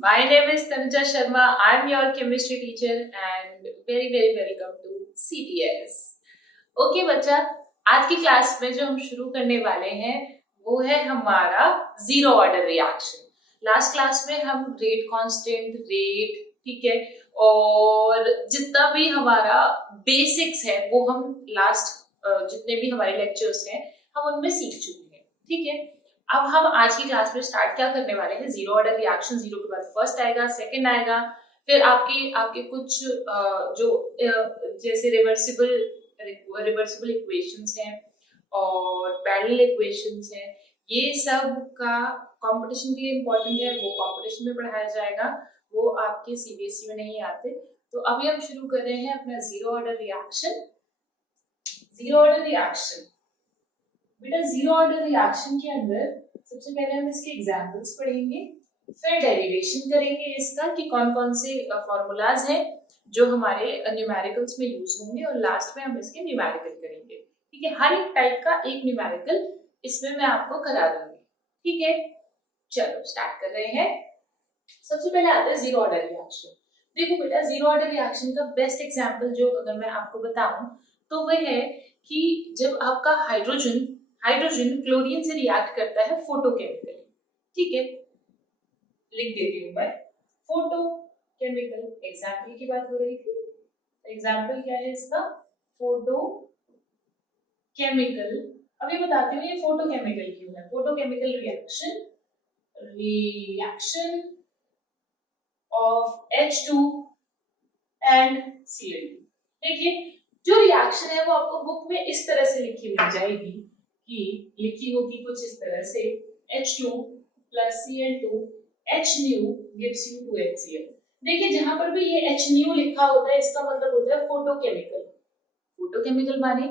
My name is Tanuja Sharma. I am your chemistry teacher and very welcome to CTS. Okay बच्चा, आज की class में जो हम शुरू करने वाले हैं वो है हमारा zero order reaction. Last class में हम रेट कांस्टेंट, रेट, ठीक है, और जितना भी हमारा बेसिक्स है वो हम लास्ट जितने भी हमारे लेक्चर्स हैं हम उनमें सीख चुके हैं, ठीक है। अब हम आज की क्लास में स्टार्ट क्या करने वाले हैं, जीरो ऑर्डर रिएक्शन। जीरो के बाद फर्स्ट आएगा, सेकंड आएगा, फिर आपके कुछ जो जैसे रिवर्सिबल इक्वेशंस हैं और पैरेलल इक्वेशंस हैं, ये सब का कंपटीशन के लिए इम्पोर्टेंट है, वो कंपटीशन में पढ़ाया जाएगा, वो आपके सीबीएसई में नहीं आते। तो अभी हम शुरू कर रहे हैं अपना zero order reaction. Zero order reaction बेटा, जीरो ऑर्डर रिएक्शन के अंदर सबसे पहले हम इसके एग्जांपल्स पढ़ेंगे, फिर डेरिवेशन करेंगे इसका कि कौन कौन से फॉर्मूलाज हैं जो हमारे न्यूमेरिकल्स में यूज होंगे, और लास्ट में हम इसके न्यूमेरिकल करेंगे, ठीक है। हर एक टाइप का एक न्यूमेरिकल इसमें मैं आपको करा दूंगी, ठीक है। चलो स्टार्ट कर रहे हैं। सबसे पहले आता है जीरो ऑर्डर रिएक्शन। देखो बेटा, जीरो ऑर्डर रिएक्शन का बेस्ट एग्जाम्पल जो अगर मैं आपको बताऊं तो वह है कि जब आपका हाइड्रोजन क्लोरीन से रिएक्ट करता है फोटोकेमिकली, ठीक है, लिख देती हूँ मैं, फोटोकेमिकल एग्जाम्पल की बात हो रही थी। एग्जाम्पल क्या है इसका, फोटोकेमिकल। अभी बताती हूँ ये फोटोकेमिकल क्यों है। Photochemical reaction of H2 and Cl2। देखिए, जो रिएक्शन है वो आपको बुक में इस तरह से लिखी मिल जाएगी कि लिखी होगी कुछ इस तरह से, H2 plus Cl2 HNu gives you 2HCl। देखिए, जहां पर भी ये HNu लिखा होता है इसका मतलब होता है फोटोकेमिकल। फोटोकेमिकल माने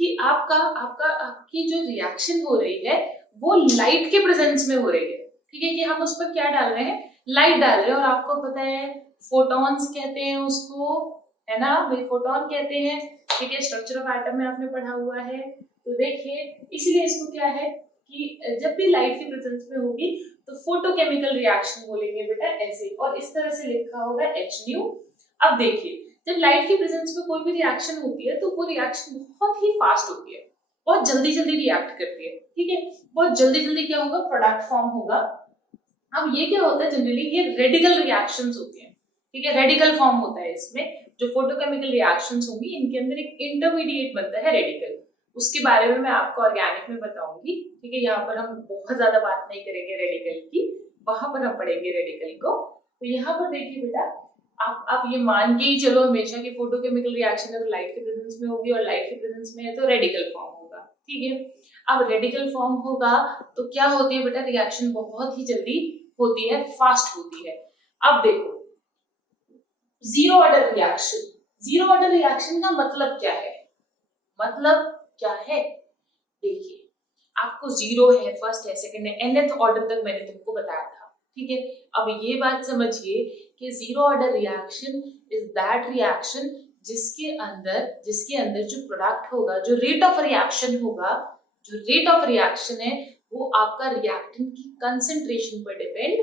कि आपकी जो रिएक्शन हो रही है वो लाइट के प्रेजेंस में हो रही है, ठीक है, कि हम उस पर क्या डाल रहे हैं, लाइट डाल रहे हैं। और आपको पता है फोटॉन्स कहते हैं उसको, है ना भाई, फोटोन कहते हैं, ठीक है, स्ट्रक्चर ऑफ एटम में आपने पढ़ा हुआ है। तो देखिए, इसलिए इसको क्या है कि जब भी लाइट की प्रेजेंस में होगी तो फोटोकेमिकल रिएक्शन बोलेंगे बेटा ऐसे, और इस तरह से लिखा होगा HNu। अब देखिए, जब लाइट की प्रेजेंस में कोई भी रिएक्शन होती है तो वो रिएक्शन बहुत ही फास्ट होती है, बहुत जल्दी रिएक्ट करती है, ठीक है, बहुत जल्दी क्या होगा, प्रोडक्ट फॉर्म होगा। अब ये क्या होता है, जनरली ये रेडिकल रिएक्शंस होती हैं, ठीक है, रेडिकल फॉर्म होता है इसमें। जो फोटोकेमिकल रिएक्शंस होंगी इनके अंदर एक इंटरमीडिएट बनता है रेडिकल, उसके बारे में मैं आपको ऑर्गेनिक में बताऊंगी, ठीक है। यहाँ पर हम बहुत ज्यादा बात नहीं करेंगे रेडिकल की, वहां पर हम पढ़ेंगे रेडिकल को। तो यहाँ पर देखिए बेटा, आप ये मान के ही चलो हमेशा कि फोटोकेमिकल रिएक्शन है तो लाइट के प्रेजेंस में होगी, और लाइट के प्रेजेंस में है तो रेडिकल फॉर्म होगा, ठीक है। अब रेडिकल फॉर्म होगा तो क्या होती है बेटा, रिएक्शन बहुत ही जल्दी होती है, फास्ट होती है। अब देखो, zero order reaction, zero order reaction का मतलब क्या है, मतलब क्या है, देखिए, आपको जीरो है, फर्स्ट है, सेकंड है, nth ऑर्डर तक मैंने तुमको बताया था, ठीक है। अब ये बात समझिए कि zero order reaction is that reaction जिसके अंदर जो प्रोडक्ट होगा, जो रेट ऑफ रिएक्शन होगा, जो रेट ऑफ रिएक्शन है वो आपका रिएक्टेंट की कंसंट्रेशन पर डिपेंड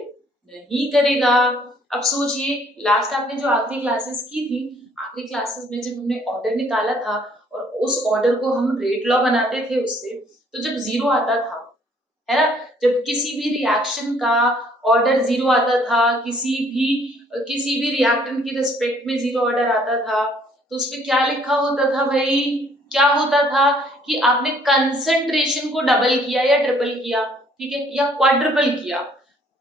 नहीं करेगा। अब सोचिए, लास्ट आपने जो आखिरी क्लासेस की थी, आखिरी क्लासेस में जब हमने ऑर्डर निकाला था और उस ऑर्डर को हम रेट लॉ बनाते थे उससे, तो जब जीरो आता था, है ना, जब किसी भी रिएक्शन का ऑर्डर जीरो आता था, किसी भी रिएक्टेंट के रिस्पेक्ट में जीरो ऑर्डर आता था, तो उसमें क्या लिखा होता था भाई, क्या होता था कि आपने कंसंट्रेशन को डबल किया या ट्रिपल किया, ठीक है, या क्वाड्रुपल किया,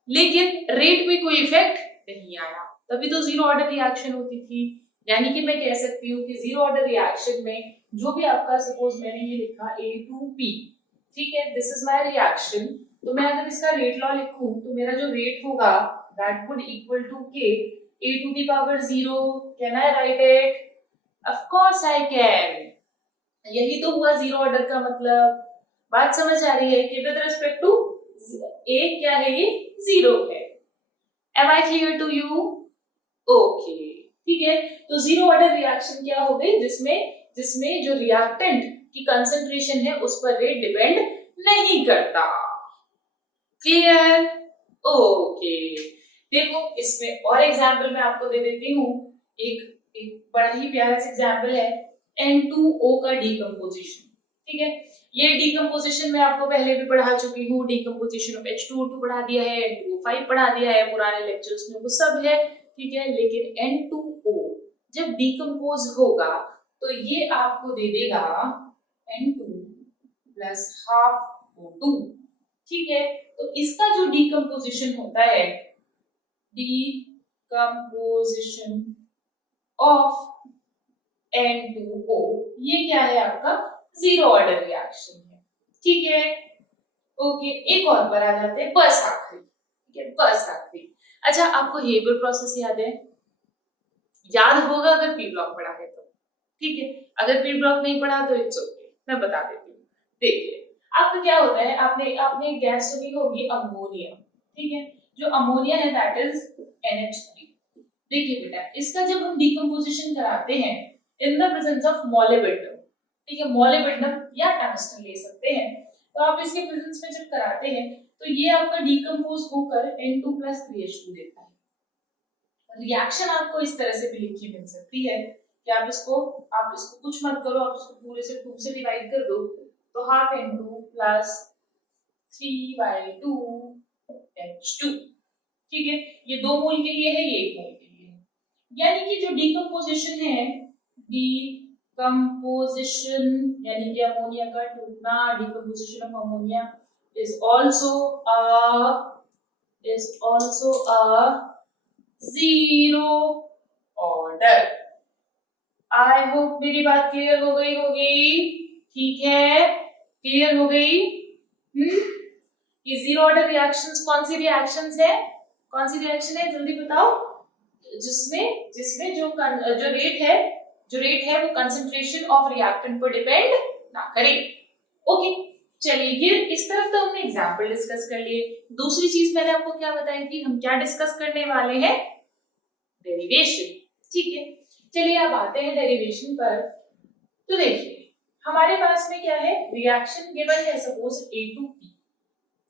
लेकिन रेट में कोई इफेक्ट नहीं आया, तभी तो जीरो ऑर्डर रिएक्शन होती थी। यानी कि मैं कह सकती हूँ कि जीरो ऑर्डर रिएक्शन में जो भी आपका, सपोज मैंने ये लिखा A2P, ठीक है, दिस इज माय रिएक्शन, तो मैं अगर इसका रेट लॉ लिखूं तो मेरा जो रेट होगा that would equal to K A to the power 0। Can I write it? Of course I can. यही तो हुआ जीरो ऑर्डर का मतलब। बात समझ आ रही है कि विद रिस्पेक्ट टू A क्या है, ये जीरो है। Am I clear to you? Okay, ठीक है। तो जीरो ऑर्डर रिएक्शन क्या हो गई, जिसमें जो रिएक्टेंट की कंसंट्रेशन है उस पर रेट डिपेंड नहीं करता। क्लियर? ओके, देखो इसमें और एग्जाम्पल मैं आपको दे देती हूँ। एक बड़ा ही प्यारा सा एग्जाम्पल है N2O का डीकम्पोजिशन। ठीक है, ये डीकम्पोजिशन मैं आपको पहले भी पढ़ा चुकी हूँ। डीकम्पोजिशन ऑफ H2O2 पढ़ा दिया है, N2O5 पढ़ा दिया है, पुराने लेक्चर्स में वो सब है। ठीक है, लेकिन N2O जब डीकम्पोज होगा तो ये आपको दे देगा N2 प्लस हाफ O2। ठीक है, तो इसका जो डीकम्पोजिशन होता है, डीकम्पोजिशन ऑफ N2O, ये क्या है आपका जीरो ऑर्डर रिएक्शन है। ठीक है, ओके, एक और पर आ जाते हैं, बस आखिरी। ठीक है, बस आखिरी। अच्छा, आपको हेबर प्रोसेस याद है? याद होगा अगर पी ब्लॉक पढ़ा है तो। ठीक है, अगर पी ब्लॉक नहीं पढ़ा तो इट्स ओके, मैं बता देती हूँ। देखिए आपका क्या होता है, आपने गैस सुनी होगी अमोनिया। ठीक है, जो अमोनिया है दैट इज NH3। देखिए बेटा, इसका जब हम डीकम्पोजिशन कराते हैं in the presence of molybdenum, ठीक है, मोलिब्डेनम या टंगस्टन ले सकते हैं, तो आप इसके प्रेजेंस में जब कराते हैं तो ये आपका डीकम्पोज होकर N2+3H2 देता है। रिएक्शन आपको इस तरह से भी लिखी मिल सकती है कि आप इसको कुछ मत करो, आप इसको पूरे से 2 से डिवाइड कर दो, तो हाफ N2 प्लस 3/2H2। ठीक है, ये 2 मोल के लिए है, ये 1 मोल के लिए है। यानी कि जो डीकम्पोजिशन है, डीकम्पोजिशन यानी कि अमोनिया का टूटना, decomposition of ammonia is also a zero order। I hope मेरी बात क्लियर हो गई होगी। ठीक है, क्लियर हो गई। ये जीरो ऑर्डर रिएक्शंस कौन सी रिएक्शंस है? कौन सी रिएक्शन है जल्दी बताओ? जिसमें जो रेट है वो कंसंट्रेशन ऑफ रिएक्टेंट पर डिपेंड ना करे। ओके, चलिए ये इस तरफ तो हमने एग्जांपल डिस्कस कर लिए। दूसरी चीज मैंने आपको क्या बताई थी, हम क्या डिस्कस करने वाले हैं? डेरिवेशन। ठीक है, चलिए अब आते हैं डेरिवेशन पर। तो देखिए हमारे पास में क्या है, रिएक्शन गिवन है सपोज A2P।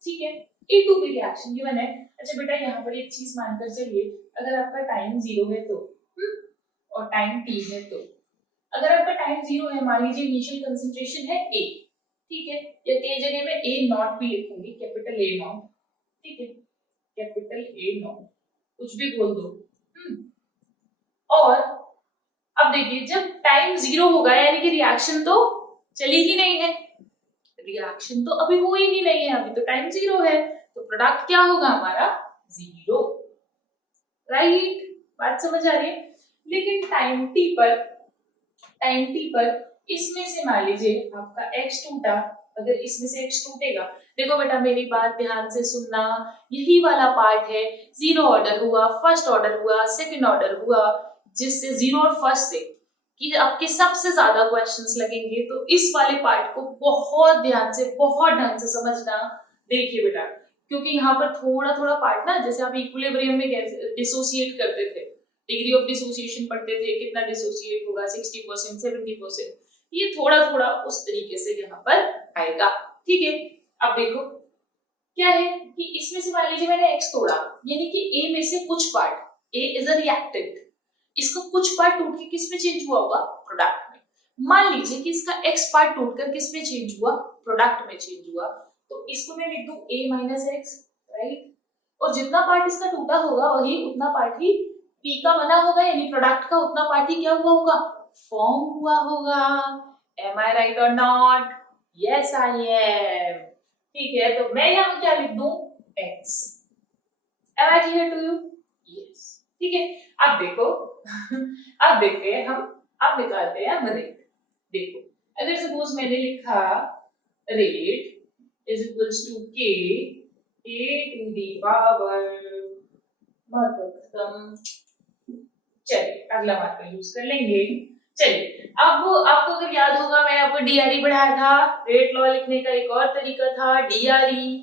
ठीक है, A2P रिएक्शन गिवन है। अच्छा बेटा, यहाँ पर एक चीज मानकर चलिए, अगर आपका टाइम 0 है तो और टाइम t है तो, अगर आपका टाइम 0 है, मान लीजिए इनिशियल कंसंट्रेशन है A। ठीक है, या के जगह में A0 भी लिखूंगी, कैपिटल A0। ठीक है, कैपिटल A0 कुछ भी बोल दो। और अब देखिए जब टाइम 0 होगा यानी कि रिएक्शन तो चली ही नहीं है, रिएक्शन तो अभी हुई ही नहीं है, अभी तो टाइम 0 है, तो प्रोडक्ट क्या होगा हमारा? 0। राइट, बात समझ आ रही है? लेकिन टाइम t पर इसमें से मान लीजिए आपका x टूटा, अगर इसमें से x टूटेगा, देखो बेटा मेरी बात ध्यान से सुनना, यही वाला पार्ट है, जीरो ऑर्डर हुआ, फर्स्ट ऑर्डर हुआ, सेकंड ऑर्डर हुआ, जिससे जीरो और फर्स्ट से कि आपके सबसे ज्यादा क्वेश्चंस लगेंगे, तो इस वाले पार्ट को बहुत ध्यान से, बहुत ढंग से समझना। देखिए बेटा, क्योंकि यहाँ पर थोड़ा थोड़ा पार्ट ना, जैसे आप इक्विलिब्रियम में डिसोसिएट करते थे, डिग्री ऑफ डिसोसिएशन पढ़ते थे, कितना डिसोसिएट होगा, 60%, 70%, ये थोड़ा थोड़ा उस तरीके से यहाँ पर आएगा। ठीक है, अब देखो क्या है कि इसमें से मान लीजिए मैंने x तोड़ा, यानी कि A में से कुछ part, A is a reactant, इसका कुछ पार्ट टूट के किस में चेंज हुआ होगा? प्रोडक्ट में। मान लीजिए कि इसका x पार्ट टूटकर किस में चेंज हुआ? प्रोडक्ट में चेंज हुआ, तो इसको मैं लिख दूं A - x, राइट। और जितना पार्ट इसका टूटा होगा वही उतना पार्ट ही P का बना होगा, यानी प्रोडक्ट का उतना पार्ट ही क्या हुआ होगा? फॉर्म हुआ होगा। Am I right or not? Yes, I am। ठीक है, तो मैं यहाँ क्या लिख दूं? x। Am I clear to you? Yes। ठीक है, अब देखो अब देखते हैं हम, अब निकालते हैं हम रेट। देखो अगर सपोज मैंने लिखा rate is equals to k a to the power, चलिए अगला मार्कर यूज कर लेंगे। चलिए अब आपको अगर याद होगा, मैंने आपको DRE पढ़ाया था, रेट लॉ लिखने का एक और तरीका था DRE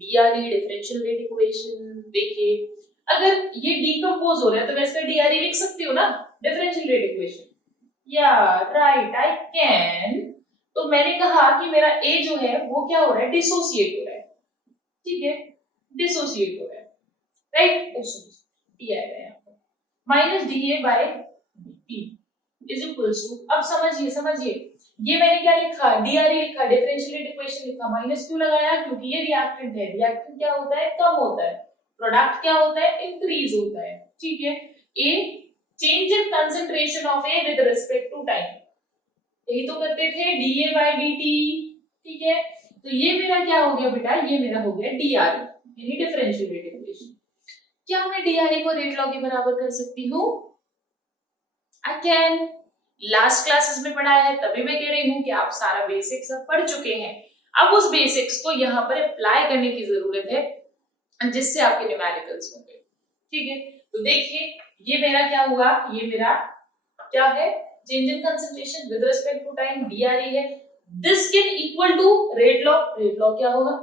डिफरेंशियल रेट इक्वेशन। देखिए अगर ये डीकंपोज हो रहा है तो मैं इसका DRE लिख सकती हूँ ना, डिफरेंशियल रेट इक्वेशन। या राइट, आई कैन। तो मैंने कहा कि मेरा A जो है वो क्या हो रहा है? डिसोसिएट हो रहा है। ठीक है, डिसोसिएट हो रहा है, राइट। डी आएगा यहाँ पर minus D A by D is equals to, अब समझिए ये मैंने क्या लिखा, डीआरई लिखा, डिफरेंशियल इक्वेशन लिखा, माइनस क्यों लगाया, क्योंकि ये रिएक्टेंट है, रिएक्टेंट क्या होता है, कम होता है, प्रोडक्ट क्या होता है, इंक्रीज होता है, ठीक है। A change in concentration of A with respect to time, यही तो करते थे डीए बाय डीटी, ठीक है। तो ये मेरा क्या हो गया बेटा, ये मेरा हो गया डीआरई यानी डिफरेंशियल इक्वेशन। क्या मैं डीआरई को रेट लॉ के बराबर कर सकती हूँ? आई कैन, लास्ट क्लासेस में पढ़ाया है, तभी मैं कह रही हूँ कि आप सारा बेसिक्स सब पढ़ चुके हैं। अब उस बेसिक्स को यहाँ पर अप्लाई करने की जरूरत है जिससे आपके न्यूमेरिकल्स होंगे, ठीक है। तो देखिए ये मेरा क्या हुआ, ये मेरा क्या है, change in concentration with respect to time, D R E है। This can equal to rate law, rate law क्या होगा,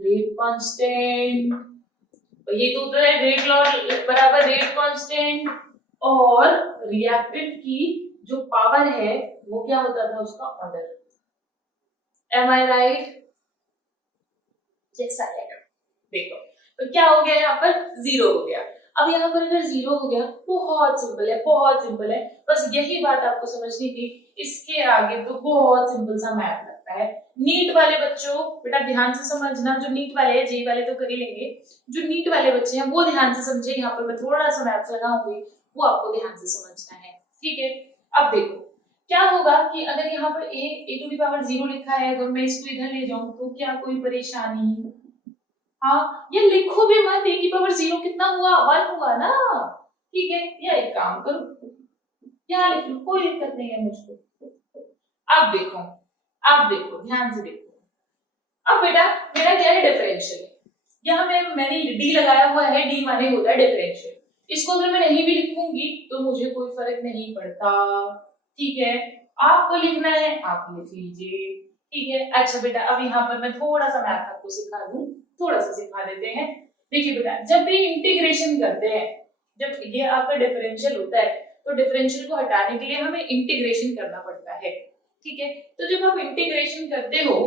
रेट कांस्टेंट, ये तो होता है रेट लॉ बराबर रेट कांस्टेंट, और रिएक्टेंट की जो पावर है वो क्या होता था, उसका order. Am I right? Yes I am. देखो तो क्या हो गया, यहाँ पर जीरो हो गया। अब यहाँ पर अगर जीरो हो गया, बहुत सिंपल है, बहुत सिंपल है, बस यही बात आपको समझनी थी। इसके आगे तो बहुत सिंपल सा मैथ लगता है। नीट वाले बच्चों बेटा ध्यान से समझना, जो नीट वाले हैं, जे वाले तो कर ही लेंगे, जो नीट वाले बच्चे हैं वो ध्यान से समझे। यहाँ पर मैं थोड़ा सा मैथ लगाऊंगी, वो आपको ध्यान से समझना है, ठीक है। अब देखो क्या होगा कि अगर यहाँ पर ए टू दी पावर 0 लिखा है, अगर मैं इसको इधर ले जाऊं तो क्या कोई परेशानी? हाँ, ये लिखो भी मत, ए की पावर 0 कितना हुआ, 1 हुआ ना, ठीक है। या एक काम करो, यहाँ लिख लो, कोई दिक्कत नहीं है मुझको। अब देखो ध्यान से देखो। अब बेटा मेरा क्या है, डिफरेंशियल, यहाँ मैंने डी लगाया हुआ है, डी माने होता है डिफरेंशियल। इसको अगर मैं नहीं भी लिखूंगी तो मुझे कोई फर्क नहीं पड़ता, ठीक है। आपको लिखना है आप लिख लीजिए, ठीक है। अच्छा बेटा अब यहाँ पर मैं थोड़ा सा मैथ आपको सिखा दूं, थोड़ा सा सिखा देते हैं। देखिए बेटा जब भी इंटीग्रेशन करते हैं, जब ये आपका डिफरेंशियल होता है तो डिफरेंशियल को हटाने के लिए हमें इंटीग्रेशन करना पड़ता है, ठीक है। तो जब आप इंटीग्रेशन करते हो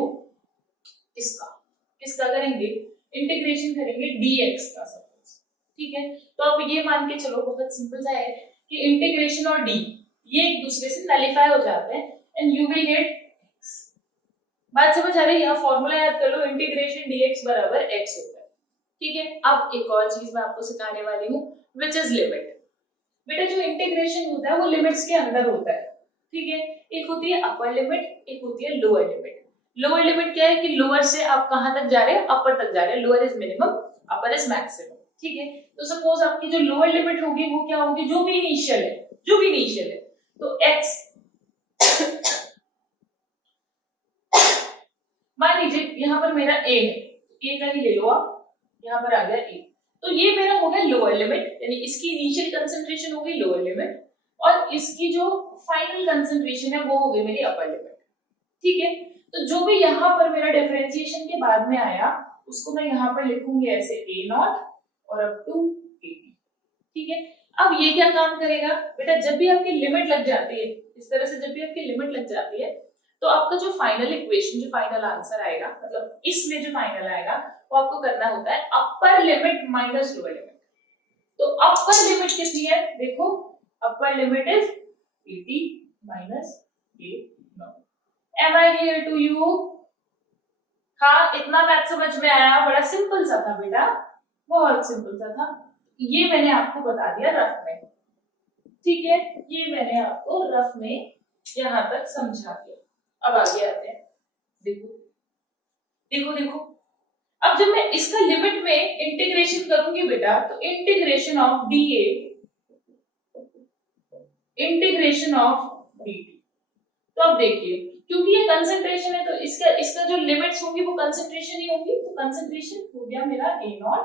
किसका करेंगे, इंटीग्रेशन करेंगे dx का, सपोज, ठीक है। तो आप ये मान के चलो, बहुत सिंपल सा है कि इंटीग्रेशन और d ये एक दूसरे से नलिफाई हो जाते हैं and you will get x। बात समझ आ रही है? फॉर्मूला याद कर लो, इंटीग्रेशन dx बराबर x होता है, ठीक है। अब एक और चीज मैं आपको सिखाने वाली हूँ, विच इज लिमिट। बेटा जो इंटीग्रेशन होता है वो लिमिट्स के अंदर होता है, ठीक है। एक होती है अपर लिमिट, एक होती है लोअर लिमिट। लोअर लिमिट क्या है कि लोअर से आप कहां तक जा रहे हैं, अपर तक जा रहे हैं। Lower is minimum, upper is maximum, ठीक है। तो सपोज आपकी जो लोअर लिमिट होगी वो क्या होगी, जो भी इनिशियल है, तो x मान लीजिए यहाँ पर मेरा a है, a का ही ले लो आप, यहाँ पर आ गया a, तो ये मेरा हो गया लोअर लिमिट, यानी इसकी इनिशियल कंसंट्रेशन हो गई लोअर लिमिट, और इसकी जो फाइनल कंसंट्रेशन है वो हो गई मेरी अपर लिमिट, ठीक है। तो जो भी यहाँ पर मेरा डिफरेंशिएशन के बाद में आया उसको मैं यहाँ पर लिखूंगी ऐसे a नॉट और अप टू a, ठीक है। अब ये क्या काम करेगा बेटा, जब भी आपकी लिमिट लग जाती है इस तरह से, जब भी आपकी लिमिट लग जाती है तो आपका जो फाइनल इक्वेशन, जो फाइनल आंसर आएगा, मतलब इसमें जो फाइनल आएगा वो आपको करना होता है upper limit minus lower limit. तो अपर लिमिट कितनी है, देखो upper limit is 80 minus a not. Am I here to you? हाँ, इतना मैथ समझ में आया? बड़ा सिंपल सा था बेटा, बहुत सिंपल सा था। ये मैंने आपको बता दिया रफ में, ठीक है। ये मैंने आपको रफ में यहाँ तक समझा दिया। अब आगे आते हैं, देखो अब जब मैं इसका लिमिट में इंटीग्रेशन करूंगी बेटा, तो integration of dA integration of dt, तो अब देखिए क्योंकि ये कंसंट्रेशन है तो इसका जो लिमिट्स होंगी वो कंसंट्रेशन ही होंगी, तो कंसंट्रेशन हो गया मेरा a नॉट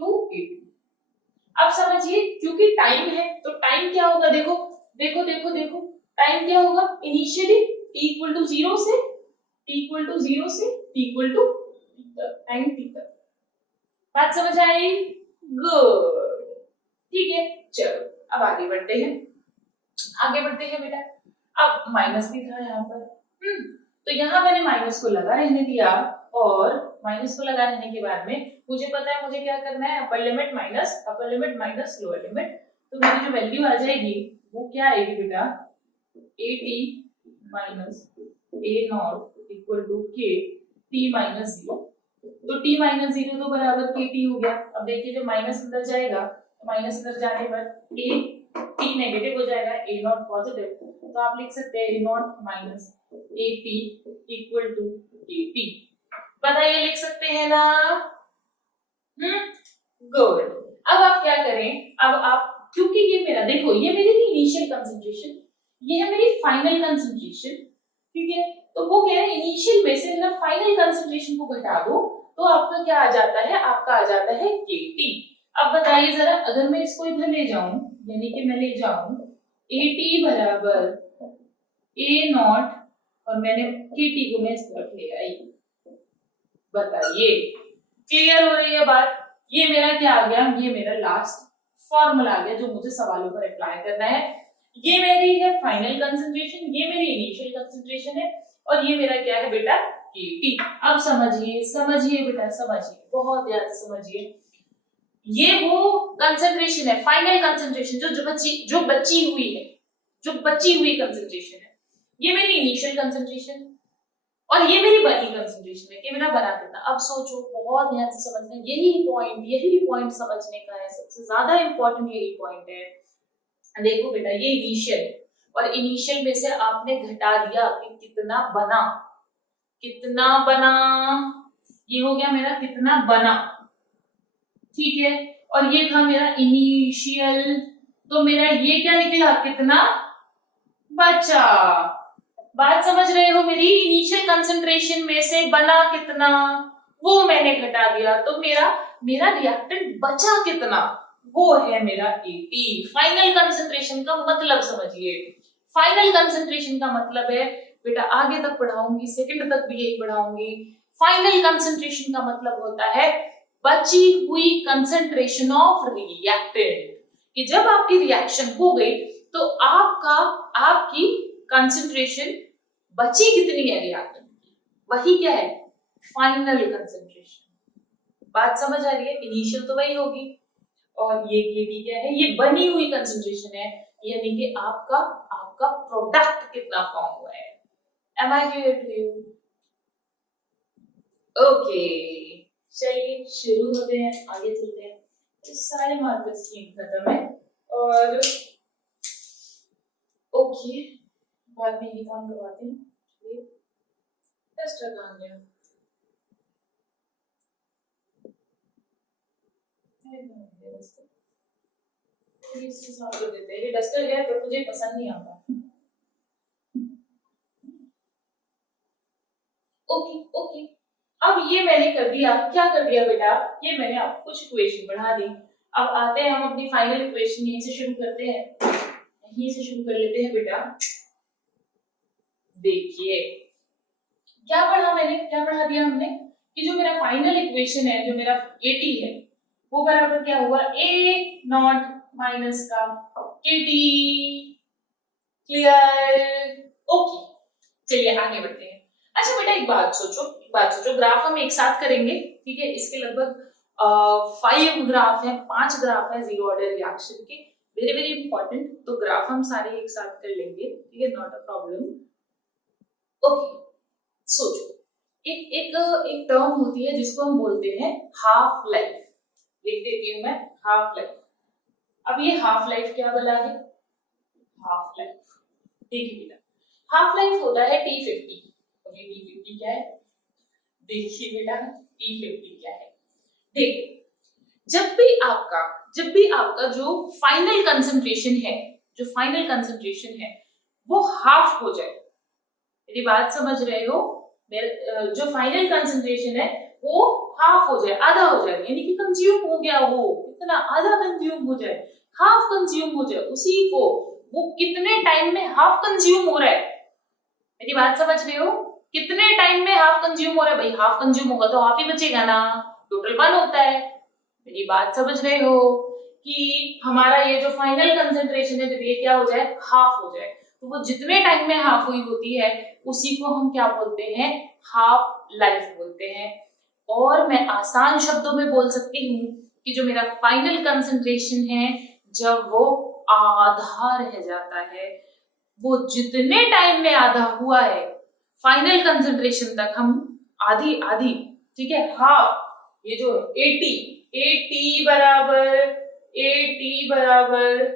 टू a2। अब समझिए क्योंकि टाइम है तो टाइम क्या होगा, देखो टाइम क्या होगा, इनिशियली t इक्वल टू 0 से t equal to time t तक। बात समझ आई? गुड, ठीक है। चलो अब आगे बढ़ते हैं बेटा। अब माइनस भी था यहाँ पर, तो यहाँ मैंने माइनस को लगा रहने दिया और माइनस को लगा रहने के बाद में मुझे पता है मुझे क्या करना है, upper limit minus lower limit. तो मेरी जो वैल्यू आ जाएगी वो क्या आएगी बेटा, AT minus A0 equal to K T minus 0। तो T माइनस 0 तो बराबर KT हो गया। अब देखिए जब माइनस अंदर जाएगा तो माइनस अंदर जाने पर T नेगेटिव हो जाएगा, A0 पॉजिटिव, तो आप लिख सकते हैं A0 minus AT equal to KT। बताइए लिख सकते हैं ना? गुड। अब आप क्या करें, अब आप क्योंकि ये मेरा देखो ये मेरी थी इनिशियल कंसंट्रेशन, ये है मेरी फाइनल कंसंट्रेशन, ठीक है। तो वो क्या है, इनिशियल में से मेरा फाइनल कंसंट्रेशन को घटा दो तो आपका क्या आ जाता है, आपका आ जाता है KT। अब बताइए जरा, अगर मैं इसको इधर ले जाऊं, यानी कि मैं ले जाऊं AT बराबर A0 और मैंने KT को मैं इस तरफ ले आई, बताइए क्लियर हो रही है बात? ये मेरा क्या आ गया, ये मेरा लास्ट फॉर्मूला आ गया जो मुझे सवालों पर अप्लाई करना है। ये मेरी है फाइनल कंसंट्रेशन, ये मेरी इनिशियल कंसंट्रेशन है, और ये मेरा क्या है बेटा, KT। अब समझिए बेटा, समझिए, बहुत ध्यान से समझिए। ये वो कंसंट्रेशन है, फाइनल कंसंट्रेशन जो बची हुई कंसंट्रेशन है। ये मेरी इनिशियल कंसंट्रेशन और ये मेरी बनी कंसंट्रेशन है कि मेरा बना कितना। अब सोचो, बहुत ध्यान से समझना, यही पॉइंट समझने का है, सबसे ज्यादा इंपॉर्टेंट यही पॉइंट है। देखो बेटा, ये इनिशियल, और इनिशियल में से आपने घटा दिया कि कितना बना, ये हो गया मेरा कितना बना, ठीक है। और ये था मेरा इनिशियल, तो मेरा ये क्या निकला, कितना बचा। बात समझ रहे हो मेरी? इनिशियल कंसंट्रेशन में से बना कितना वो मैंने घटा दिया, तो मेरा रिएक्टेंट बचा कितना, वो है मेरा AT। फाइनल कंसंट्रेशन का मतलब समझिए, फाइनल कंसंट्रेशन का मतलब है बेटा, आगे तक पढ़ाऊंगी, सेकंड तक भी यही पढ़ाऊंगी। फाइनल कंसंट्रेशन का मतलब होता है बची हुई कंसंट्रेशन ऑफ रिएक्टेंट, कि जब आपकी रिएक्शन हो गई तो आपकी कंसंट्रेशन बची कितनी है रिएक्टेंट की, वही क्या है, फाइनल कंसंट्रेशन। बात समझ आ रही है? इनिशियल तो वही होगी, और ये KT क्या है, ये बनी हुई कंसंट्रेशन है, यानी कि आपका प्रोडक्ट कितना फॉर्म हुआ है। Am I clear to you? Okay, चलिए शुरू होते हैं, आगे चलते हैं। तो सारे मार्कर्स की खत्म है, और ओके बाद में ये काम करवाते हैं। डस्टर कहाँ गया? इससे साफ कर देते हैं। ये डस्टर है पर मुझे पसंद नहीं आता। ओके, अब ये मैंने कर दिया, क्या कर दिया बेटा, ये मैंने आपको कुछ इक्वेशन बढ़ा दी। अब आते हैं हम अपनी फाइनल इक्वेशन, यहीं से शुरू करते हैं, यहीं से शुरू कर लेते हैं बेटा। देखिए क्या बढ़ा दिया हमने, कि जो मेरा फाइनल इक्वेशन है, जो मेरा AT है, वो बराबर क्या हुआ, A0 माइनस का KT। क्लियर? ओके, चलिए आगे बढ़ते हैं। अच्छा बेटा एक बात सोचो, ग्राफ हम एक साथ करेंगे, ठीक है। इसके लगभग 5 ग्राफ है, 5 ग्राफ है जीरो ऑर्डर रिएक्शन के, वेरी वेरी इंपॉर्टेंट। तो ग्राफ हम सारे एक साथ कर लेंगे, ठीक है, नॉट अ प्रॉब्लम। ओके, सोचो, एक टर्म होती है जिसको हम बोलते हैं हाफ लाइफ, लिख देती हूं मैं हाफ लाइफ। अब ये हाफ लाइफ क्या बना है, हाफ लाइफ, देखिए बेटा, हाफ लाइफ होता है T50। और ये T50 क्या है, देखिए बेटा T50 क्या है। देखिए जब भी आपका जो फाइनल कंसंट्रेशन है वो हाफ हो जाए, मेरी बात समझ रहे हो, जो फाइनल कंसंट्रेशन है वो हाफ हो जाए, आधा हो जाए, यानी कि कंज्यूम हो गया, वो कितना, आधा कंज्यूम हो जाए, हाफ कंज्यूम हो जाए, उसी को वो कितने टाइम में हाफ कंज्यूम हो रहा है, मेरी बात समझ रहे हो, कितने टाइम में हाफ कंज्यूम हो रहा है। भाई हाफ कंज्यूम होगा तो हाफ ही बचेगा ना, टोटल 1 होता है। मेरी बात समझ रहे हो कि हमारा ये जो फाइनल कंसंट्रेशन है, जब ये क्या हो जाए, हाफ हो जाए, तो वो जितने टाइम में हाफ हुई होती है उसी को हम क्या बोलते हैं, हाफ लाइफ बोलते हैं। और मैं आसान शब्दों में बोल सकती हूँ कि जो मेरा फाइनल कंसंट्रेशन है जब वो आधा रह जाता है, वो जितने टाइम में आधा हुआ है फाइनल कंसंट्रेशन तक, हम आधी आधी, ठीक है, हाफ, ये जो 80 बराबर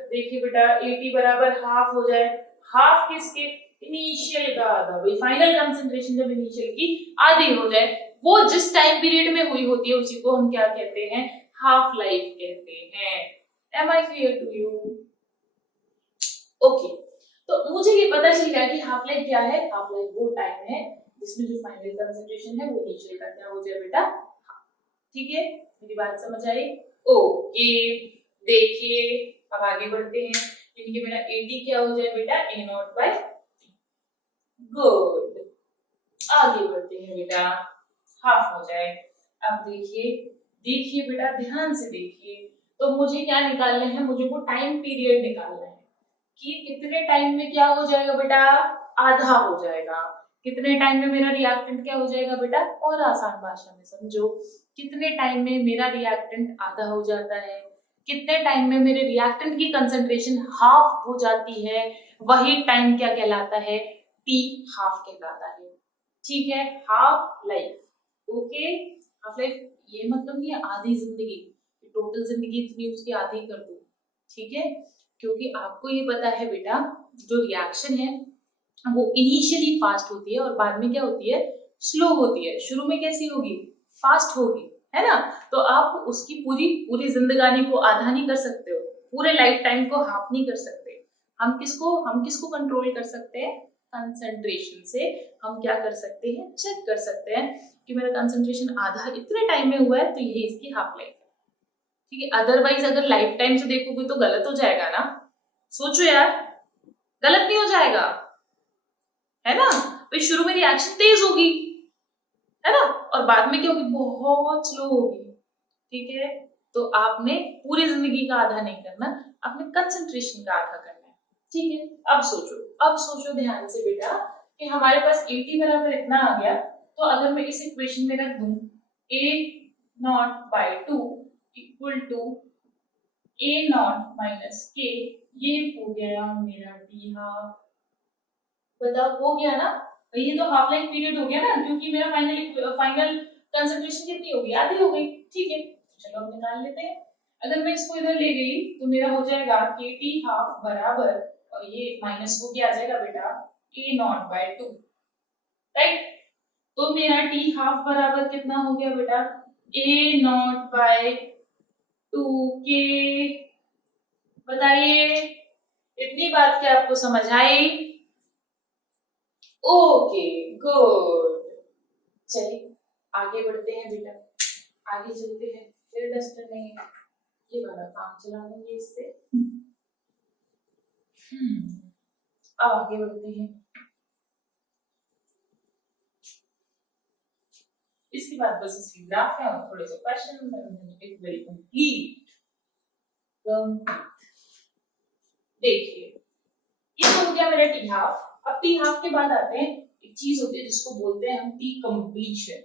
देखिए बेटा 80 बराबर हाफ हो जाए, हाफ किसके, इनिशियल का आधा, भाई फाइनल कंसंट्रेशन जब इनिशियल की आधी हो जाए, वो जिस टाइम पीरियड में हुई होती है उसी को हम क्या कहते हैं, हाफ लाइफ कहते हैं। Am I clear to you? Okay, तो मुझे ये पता चल गया कि हाफ लाइफ क्या है। हाफ लाइफ वो टाइम है जिसमें जो फाइनल कंसंट्रेशन है वो इनिशियल का क्या हो जाए बेटा, ठीक है, मेरी बात समझ आई? ओके, देखिए अब आगे बढ़ते हैं, यानी मेरा 80 क्या हो जाए बेटा, A नॉट बाय, गुड, आगे बढ़ते हैं बेटा, हाफ हो जाए। अब देखिए देखिए बेटा ध्यान से देखिए, तो मुझे क्या निकालना है, मुझे वो टाइम पीरियड निकालना है कि कितने टाइम में क्या हो जाएगा बेटा, आधा हो जाएगा। कितने टाइम में मेरा रिएक्टेंट क्या हो जाएगा बेटा, और आसान भाषा में समझो, कितने टाइम में मेरा रिएक्टेंट आधा हो जाता है, कितने टाइम में मेरे रिएक्टेंट की कंसंट्रेशन हाफ हो जाती है, वही टाइम क्या कहलाता है, टी हाफ कहलाता है, ठीक है, half life. Okay, half life ये मतलब नहीं है आधी जिंदगी, टोटल जिंदगी इतनी उसकी आधी कर दो, ठीक है, क्योंकि आपको ये पता है बेटा जो रिएक्शन है वो इनिशियली फास्ट होती है और बाद में क्या होती है, स्लो होती है। शुरू में कैसी होगी, फास्ट होगी, है ना, तो आप उसकी पूरी पूरी जिंदगानी को आधा नहीं कर सकते हो, पूरे लाइफ टाइम को हाफ नहीं कर सकते। हम किसको कंट्रोल कर सकते हैं, कंसंट्रेशन से हम क्या कर सकते हैं, चेक कर सकते हैं कि मेरा कंसंट्रेशन आधा इतने टाइम में हुआ है तो ये इसकी हाफ लाइफ है, ठीक है। अदरवाइज अगर लाइफ टाइम से देखोगे तो गलत हो जाएगा ना, सोचो यार, गलत नहीं हो जाएगा, है ना, भाई शुरू में रिएक्शन तेज होगी, है ना, और बाद में क्या होगी, बहुत स्लो होगी, ठीक है। तो आपने पूरी जिंदगी का आधा नहीं करना, आपने कंसंट्रेशन का आधा करना है, ठीक है। अब सोचो ध्यान से बेटा कि हमारे पास 80 बराबर इतना आ गया, तो अगर मैं इस इक्वेशन में रख दूं a not by 2 equal to a not minus k, ये हो गया मेरा टी हाफ, बताओ हो गया ना, ये तो हाफ लाइफ पीरियड हो गया ना, क्योंकि मेरा फाइनल कंसंट्रेशन कितनी होगी, आधी हो गई, ठीक है। चलो अब निकाल लेते हैं। अगर मैं इसको इधर ले गई तो मेरा हो जाएगा के टी हाफ बराबर, और ये माइनस हो क्या आ जाएगा बेटा, a नॉट बाय 2, राइट। तो मेरा टी हाफ बराबर कितना हो गया बेटा, a नॉट बाय 2k, बताइए इतनी बात क्या आपको समझ आई? ओके गुड, चलिए आगे बढ़ते हैं बेटा, आगे चलते हैं, फिर डस्टर नहीं है, ये वाला काम चला लेंगे इससे। अब आगे बढ़ते हैं, इसके बाद बस इसकी ग्राफ है और थोड़े से क्वेश्चन, वेरी कंप्लीट। देखिए ये तो हो गया मेरा टी हाफ। अब टी हाफ के बाद आते हैं, एक चीज होती है जिसको बोलते हैं हम टी कंप्लीशन,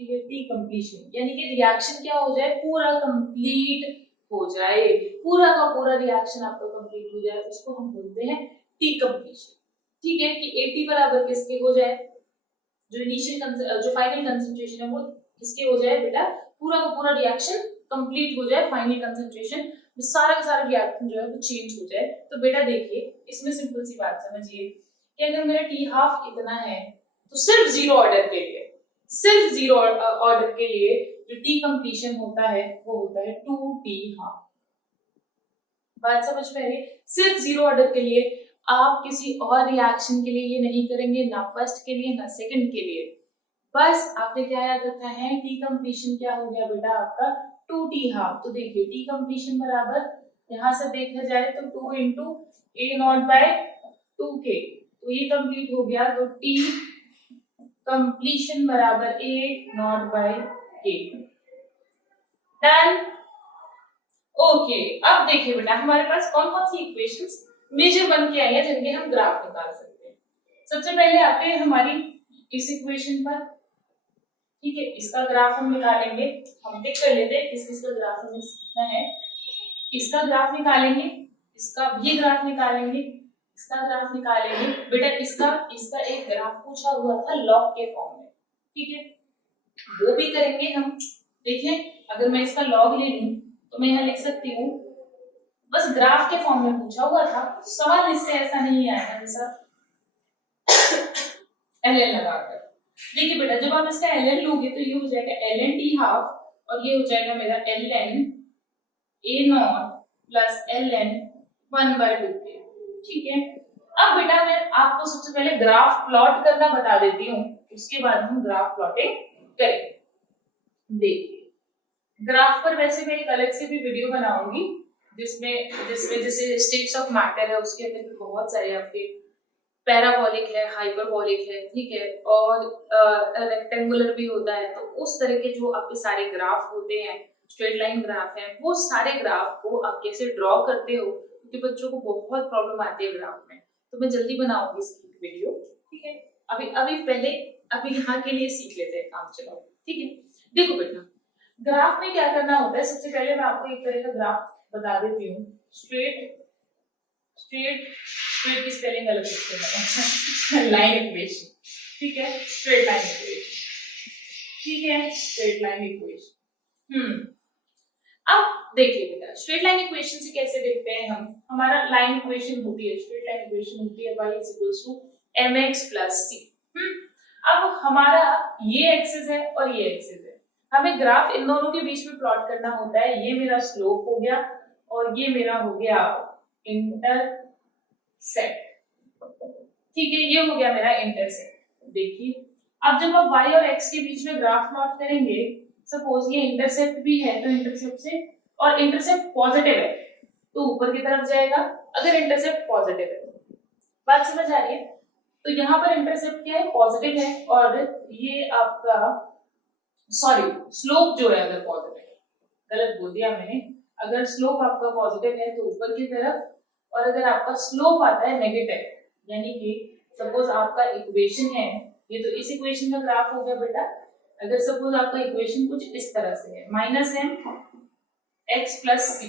ठीक है, टी कंप्लीशन यानी कि रिएक्शन क्या हो जाए, पूरा कंप्लीट हो जाए, पूरा का पूरा रिएक्शन आपका कंप्लीट हो जाए, उसको हम बोलते हैं टी कंप्लीशन, ठीक है, कि 80 बराबर किसके हो जाए, जो इनिशियल जो फाइनल कंसंट्रेशन है वो किसके हो जाए बेटा, पूरा का पूरा रिएक्शन कंप्लीट हो जाए, फाइनल कंसंट्रेशन सारा का सारा रिएक्शन जो है वो चेंज हो जाए। तो बेटा देखिए इसमें सिंपल सी बात समझिए कि अगर मेरा टी हाफ इतना है तो सिर्फ जीरो ऑर्डर के लिए, सिर्फ जीरो ऑर्डर के लिए जो टी कंप्लीशन होता है वो होता है 2t हाफ। बात समझ में आ रही है? सिर्फ जीरो ऑर्डर के लिए, आप किसी और रिएक्शन के लिए ये नहीं करेंगे, ना फर्स्ट के लिए ना सेकंड के लिए, बस आपने क्या याद रखना है, टी कंप्लीशन क्या हो गया बेटा आपका 2t हाफ। तो देखिए टी कंप्लीशन बराबर यहां से देखा जाए तो 2 into A not bye 2k, तो ये कंप्लीट हो गया, तो टी कंप्लीशन बराबर A not by k, done. Okay, अब देखिए बेटा हमारे पास कौन कौन सी इक्वेशंस मेजर बन के आई है जिनके हम ग्राफ निकाल सकते हैं। सबसे पहले आते हैं हमारी इस इक्वेशन पर, ठीक है, इसका ग्राफ हम निकालेंगे, हम टिक कर लेते हैं किस किस का ग्राफ हमें सीखना है। इसका ग्राफ निकालेंगे, इसका भी ग्राफ निकालेंगे, इसका ग्राफ निकालेंगे। बेटा इसका एक ग्राफ पूछा हुआ था लॉग के फॉर्म में, ठीक है, वो भी करेंगे हम। देखिए अगर मैं इसका लॉग ले लूं तो मैं यहाँ लिख सकती हूँ, बस ग्राफ के फॉर्म में पूछा हुआ था, सवाल इससे ऐसा नहीं आएगा जैसा ln लगाकर। देखिए बेटा जब आप इसका ln लोगे तो ये हो जाएगा ln t हाफ और ये हो जाएगा मेरा ln a not plus ln 1/2, ठीक है। अब बेटा मैं आपको सबसे पहले ग्राफ प्लॉट करना बता देती हूँ, उसके बाद हम ग्राफ प्लॉटिंग करेंगे। देखिए ग्राफ पर वैसे मैं एक अलग से भी वीडियो बनाऊंगी जिसमें जैसे स्टेट्स ऑफ मैटर है, उसके अंदर बहुत सारे आपके पैराबोलिक है, हाइपरबोलिक है, ठीक है, और रेक्टेंगुलर भी होता है। तो उस तरह के जो आपके सारे ग्राफ होते हैं, स्ट्रेट लाइन ग्राफ है, वो सारे ग्राफ को आप कैसे ड्रॉ करते हो, क्योंकि बच्चों को बहुत प्रॉब्लम आती है ग्राफ में, तो मैं जल्दी बनाऊंगी इसकी वीडियो, ठीक है। अभी यहाँ के लिए सीख लेते हैं काम, चलाओ, ठीक है। देखो बेटा ग्राफ में क्या करना होता है, सबसे पहले मैं आपको एक तरह का ग्राफ बता देती हूँ। स्ट्रेट की स्पेलिंग अलग लिखते हैं लाइन इक्वेशन, ठीक है, स्ट्रेट लाइन इक्वेशन, ठीक है, स्ट्रेट लाइन इक्वेशन। अब देखिए बेटा स्ट्रेट लाइन इक्वेशन से कैसे देखते हैं हम, हमारा लाइन इक्वेशन होती है, स्ट्रेट लाइन इक्वेशन होती है y = mx + c। अब हमारा ये एक्सिस है और ये एक्सिस है, हमें ग्राफ इन दोनों के बीच में प्लॉट करना होता है। ये मेरा स्लोप हो गया और ये मेरा हो गया इंटरसेप्ट, ठीक है, ये हो गया मेरा इंटरसेप्ट। देखिए अब जब हम y और x के बीच में ग्राफ प्लॉट करेंगे, सपोज ये इंटरसेप्ट भी है तो इंटरसेप्ट से, और इंटरसेप्ट पॉजिटिव है तो ऊपर की तरफ जाएगा, अगर इंटरसेप्ट पॉजिटिव है, बात समझ आ रही है। तो यहाँ पर इंटरसेप्ट क्या है, पॉजिटिव है, और ये आपका सॉरी स्लोप जो है अगर पॉजिटिव है, गलत बोल दिया मैंने, अगर स्लोप आपका पॉजिटिव है तो ऊपर की तरफ, और अगर आपका स्लोप आता है नेगेटिव, यानी कि सपोज आपका इक्वेशन है, ये तो इस इक्वेशन का ग्राफ हो गया बेटा। अगर सपोज आपका इक्वेशन कुछ इस तरह से है -mx + c,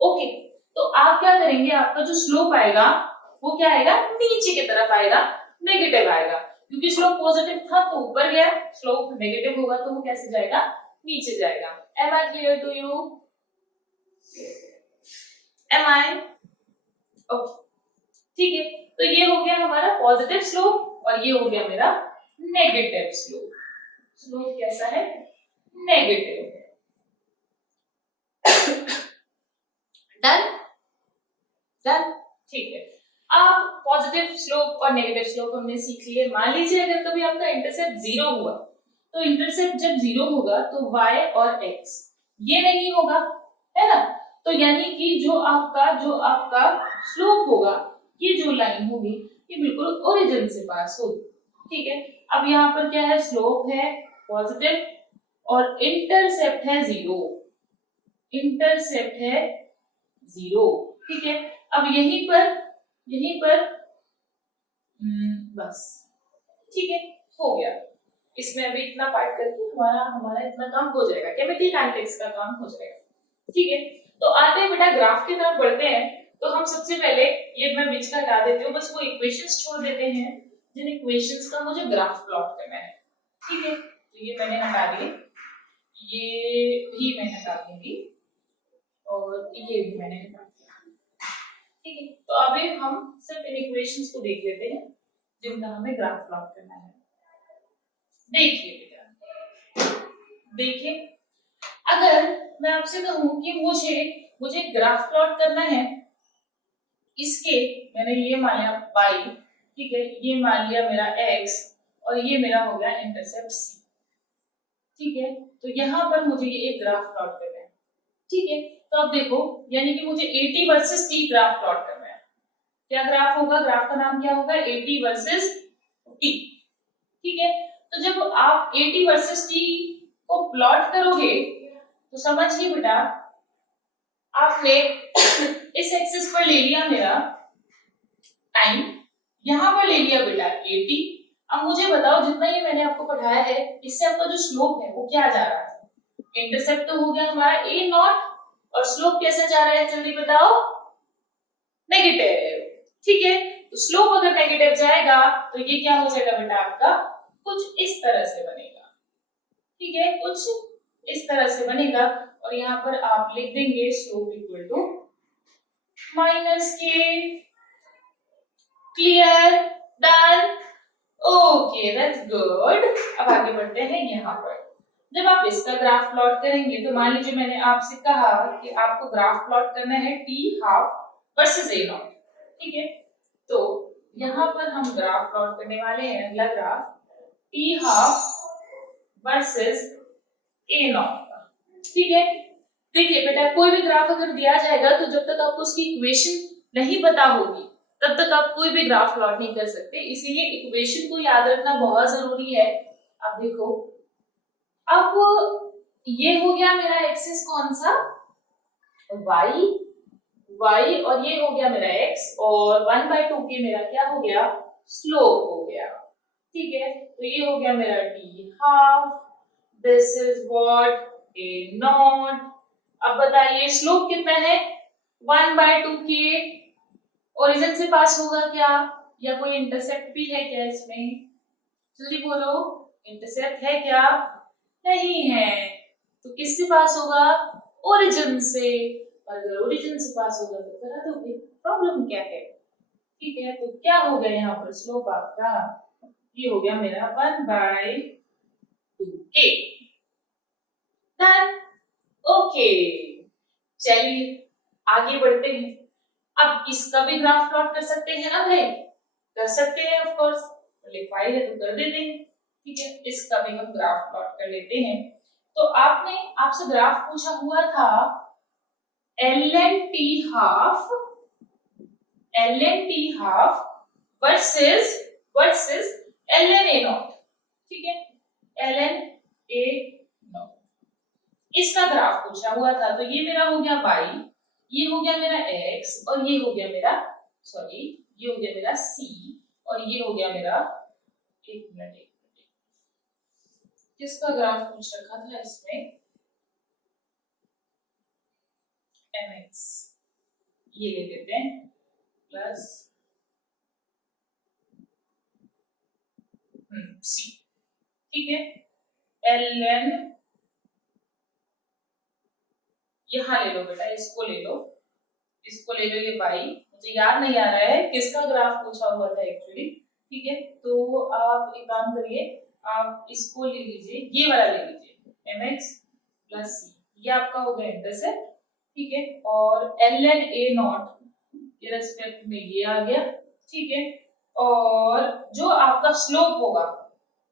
ओके, तो आप क्या करेंगे, आपका जो स्लोप आएगा वो क्या आएगा, नीचे की तरफ आएगा, नेगेटिव आएगा, क्योंकि स्लोप पॉजिटिव था तो ऊपर गया, स्लोप नेगेटिव होगा तो वो कैसे जाएगा, नीचे जाएगा। Am I clear to you, am I okay, ठीक है। तो ये हो गया हमारा पॉजिटिव स्लोप और ये हो गया मेरा नेगेटिव स्लोप। स्लोप कैसा है, नेगेटिव है। डन, ठीक है। अब पॉजिटिव स्लोप और नेगेटिव स्लोप हमने सीख लिए। मान लीजिए अगर कभी आपका इंटरसेप्ट 0 हुआ, तो इंटरसेप्ट जब 0 होगा तो y और x ये नहीं होगा, है ना, तो यानी कि जो आपका स्लोप होगा, ये जो लाइन होगी ये बिल्कुल ओरिजिन से पास होगी, ठीक है। अब यहाँ पर क्या है, स्लोप है पॉजिटिव और इंटरसेप्ट है 0, इंटरसेप्ट है 0, ठीक है। अब यहीं पर बस, ठीक है, हो गया। इसमें अभी इतना पार्ट करके हमारा इतना काम हो जाएगा, केमिकल काइनेटिक्स का काम हो जाएगा, ठीक है। तो आते हैं बेटा ग्राफ की तरफ बढ़ते हैं। तो हम सबसे पहले ये मैं बीच का हटा देती हूँ, बस वो इक्वेशंस छोड़ देते हैं जिन इक्वेशंस का मुझे ग्राफ प्लॉट करना है, ठीक है। तो ये मैंने हटा दिए, ये भी मैं हटा दूंगी और ये भी मैंने हटा दिया, ठीक है। तो अभी हम सिर्फ इन इक्वेशंस को देख लेते हैं जिनका हमें ग्राफ प्लॉट करना है। देखिए बेटा, देखिए अगर मैं आपसे कहूं कि मुझे ग्राफ प्लॉट करना है, इसके मैंने ये मान लिया y, ठीक है, ये मान लिया मेरा x और ये मेरा हो गया इंटरसेप्ट c, ठीक है। तो यहाँ पर मुझे ये एक ग्राफ प्लॉट करना है, ठीक है। तो अब देखो, यानी कि मुझे AT versus T graph plot करना है। क्या ग्राफ होगा, ग्राफ का नाम क्या होगा, AT वर्सेस T, ठीक है। तो जब आप AT वर्सेस T को प्लॉट करोगे तो समझिए बेटा, आपने इस एक्सिस पर ले लिया मेरा टाइम, यहां पर ले लिया बेटा AT, अब मुझे बताओ, जितना ये मैंने आपको पढ़ाया है इससे आपका जो स्लोप है वो क्या जा रहा है? इंटरसेप्ट तो हो गया हमारा ए नॉट, और स्लोप कैसे जा रहा है जल्दी बताओ? नेगेटिव। ठीक है, तो स्लोप अगर नेगेटिव जाएगा तो ये क्या हो जाएगा बेटा आपका? कुछ इस तरह से बनेगा। ठीक है, कुछ इस तरह से बनेगा, और यहाँ पर आप लिख देंगे स्लोप इक्वल टू माइनस के। Clear? Done? Okay, that's good. अब आगे बढ़ते हैं। यहाँ पर जब आप इसका ग्राफ प्लॉट करेंगे तो मान लीजिए मैंने आपसे कहा कि आपको ग्राफ प्लॉट करना है T half versus A not. ठीक है, तो यहाँ पर हम ग्राफ प्लॉट करने वाले हैं अगला graph T half versus A not. ठीक है, देखिए बेटा कोई भी ग्राफ अगर दिया जाएगा तो जब तक आपको उसकी इक्वेशन नहीं पता होगी तब तक आप कोई भी ग्राफ प्लॉट नहीं कर सकते, इसीलिए इक्वेशन को याद रखना बहुत जरूरी है। अब देखो, अब ये हो गया मेरा एक्सिस कौन सा? y, y, और ये हो गया मेरा x, और 1/2 के मेरा क्या हो गया? स्लोप हो गया। ठीक है, तो ये हो गया मेरा t half, this is what? a not. अब बताइए स्लोप कितना है? 1/2 के। ओरिजिन से पास होगा क्या, या कोई इंटरसेप्ट भी है क्या इसमें? जल्दी बोलो, इंटरसेप्ट है क्या? नहीं है, तो किससे पास होगा? ओरिजिन से। और अगर ओरिजिन से पास होगा तो करा दोगे, प्रॉब्लम क्या है? ठीक है, तो क्या हो गया यहाँ पर स्लोप आपका? ये हो गया मेरा 1/2 के। डन? ओके, चलिए आगे बढ़ते हैं। अब इसका भी ग्राफ प्लॉट कर सकते हैं ना भाई? कर सकते हैं ऑफ कोर्स, लिखवाई है तो कर देते हैं। ठीक है, इसका भी हम ग्राफ प्लॉट कर लेते हैं। तो आपसे ग्राफ पूछा हुआ था ln t half versus ln a not. ठीक है, ln a नॉट इसका ग्राफ पूछा हुआ था। तो ये मेरा हो गया y, ये हो गया मेरा x, और ये हो गया मेरा ये हो गया मेरा c, और ये हो गया मेरा एक मिनट किसका ग्राफ पूछ रखा था इसमें? mx, ये ले लेते हैं प्लस c। ठीक है, ln, यहां ले लो बेटा, इसको ले लो, ये y। मुझे याद नहीं आ रहा है किसका ग्राफ पूछा हुआ था एक्चुअली। ठीक है, तो आप एक काम करिए, आप इसको ले लीजिए, ये वाला ले लीजिए mx प्लस c, ये आपका हो गया इंटरसेप्ट। ठीक है, और ln a नॉट के रेस्पेक्ट में ये आ गया। ठीक है, और जो आपका स्लोप होगा,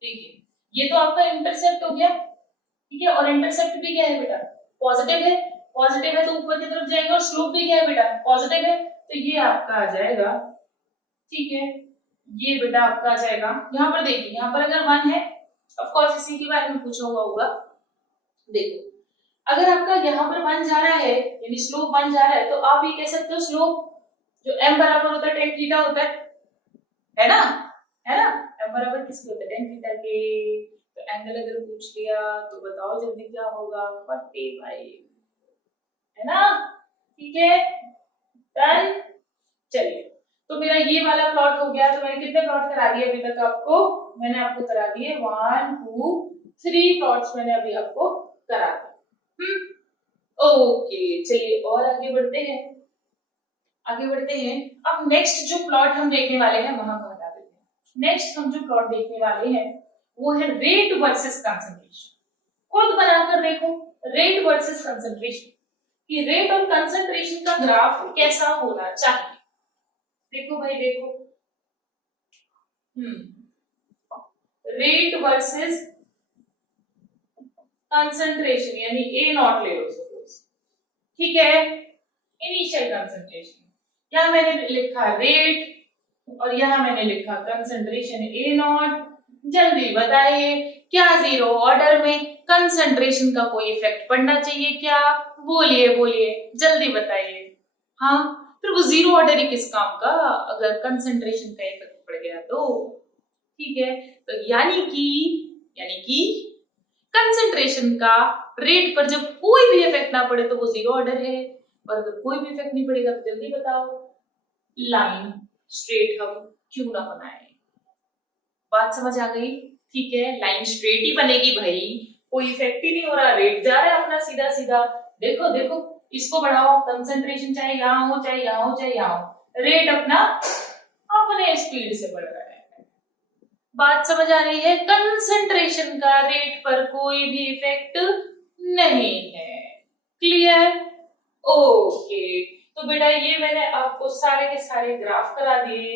देखिए ये तो आपका इंटरसेप्ट हो गया। ठीक है, और इंटरसेप्ट भी क्या है बेटा? पॉजिटिव है। पॉजिटिव है तो ऊपर की तरफ जाएगा, और स्लोप भी क्या है बेटा? पॉजिटिव है, तो ये आपका आ जाएगा। ठीक है, ये बेटा आपका आ जाएगा। यहाँ पर देखिए, यहाँ पर अगर 1 है, ऑफ कोर्स इसी के बारे में पूछा हुआ होगा। देखो, अगर आपका यहाँ पर 1 जा रहा है, यानी स्लोप 1 जा रहा है, तो आप ये कह सकते हो स्लोप जो m बराबर होता है tan थीटा होता है ना? m बराबर किसके होता है? tan थीटा के। तो एंगल अगर पूछ लिया तो बताओ जल्दी क्या होगा? 45, है ना? ठीक है, डन। चलिए, तो मेरा ये वाला प्लॉट हो गया। तो मैंने कितने प्लॉट करा दिए अभी तक आपको? मैंने आपको करा दिए 1 2 3 प्लॉट्स मैंने अभी आपको करा दिए। ओके, चलिए और आगे बढ़ते हैं। अब नेक्स्ट जो प्लॉट हम देखने वाले हैं वहां को हटा देते हैं। नेक्स्ट हम जो प्लॉट देखने वाले हैं वो है रेट वर्सेस कंसंट्रेशन। खुद बनाकर देखो, रेट वर्सेस कंसंट्रेशन, कि रेट और कंसंट्रेशन का ग्राफ कैसा होना चाहिए। देखो भाई देखो, रेट वर्सेस कंसंट्रेशन, यानी ए नॉट ले लो सपोज। ठीक है, इनिशियल कंसंट्रेशन, यहां मैंने लिखा रेट और यहां मैंने लिखा कंसंट्रेशन ए नॉट। जल्दी बताइए, क्या जीरो ऑर्डर में कंसंट्रेशन का कोई इफेक्ट पड़ना चाहिए क्या? बोलिए जल्दी बताइए। हाँ, फिर वो जीरो ऑर्डर ही किस काम का अगर कंसंट्रेशन का इफेक्ट पड़ गया तो? ठीक है, तो यानी कि कंसंट्रेशन का रेट पर जब कोई भी इफेक्ट ना पड़े तो वो जीरो ऑर्डर है, और अगर कोई भी इफेक्ट नहीं पड़ेगा तो जल्दी बताओ लाइन स्ट्रेट हम क्यों ना बनाए। बात समझ आ गई? ठीक है, लाइन स्ट्रेट ही बनेगी भाई, कोई इफेक्ट ही नहीं हो रहा, रेट जा रहा है अपना सीधा सीधा। देखो देखो इसको बढ़ाओ, कंसंट्रेशन चाहे यहाँ हो चाहे यहाँ हो चाहे यहाँ हो, रेट अपना अपने स्पीड से बढ़ रहा है। बात समझ आ रही है? कंसंट्रेशन का रेट पर कोई भी इफेक्ट नहीं है। क्लियर? ओके, तो बेटा ये मैंने आपको सारे के सारे ग्राफ करा दिए,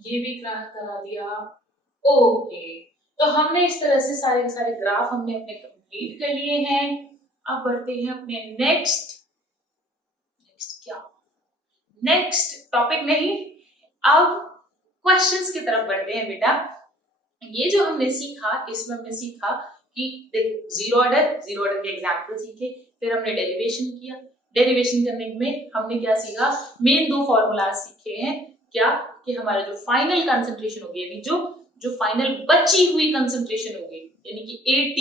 ये भी ग्राफ करा दिया। ओके, तो हमने इस तरह से सारे के सारे ग्राफ हमने अपने कंप्लीट कर लिए हैं। अब बढ़ते हैं अपने नेक्स्ट क्या, नेक्स्ट टॉपिक नहीं, अब क्वेश्चंस की तरफ बढ़ते हैं बेटा। ये जो हमने सीखा, इसमें हमने सीखा कि देखो जीरो ऑर्डर के एग्जांपल सीखे, फिर हमने डेरिवेशन किया, डेरिवेशन करने में हमने क्या सीखा, मेन दो फॉर्मूला सीखे हैं, क्या कि हमारा जो फाइनल कंसंट्रेशन होगी, यानी जो फाइनल बची हुई कंसंट्रेशन होगी, यानी कि AT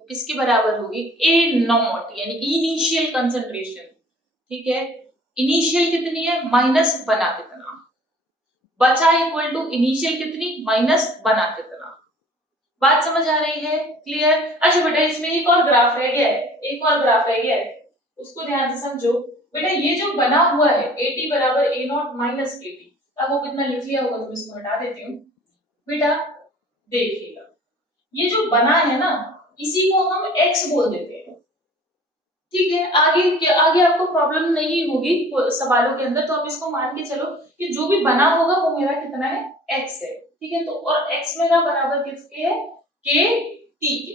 वो किसके बराबर होगी, A नॉट, यानी इनिशियल कंसंट्रेशन। ठीक है, इनिशियल कितनी है माइनस बना कितना, बचा इक्वल टू इनिशियल कितनी माइनस बना कितना। बात समझ आ रही है? क्लियर? अच्छा बेटा इसमें एक और ग्राफ रह गया है, एक और ग्राफ रह गया है, उसको ध्यान से समझो। बेटा ये जो बना हुआ है AT बराबर A नॉट माइनस KT, अब वो कितना लिख लिया होगा, तो इसको हटा देती हूँ। बेटा देखिएगा, ये जो बना है ना, इसी को हम x बोल देते हैं। ठीक है, आगे आपको प्रॉब्लम नहीं होगी सवालों के अंदर, तो आप इसको मान के चलो कि जो भी बना होगा वो मेरा कितना है, x है। ठीक है, तो और x मेरा बराबर किसके है, k t के।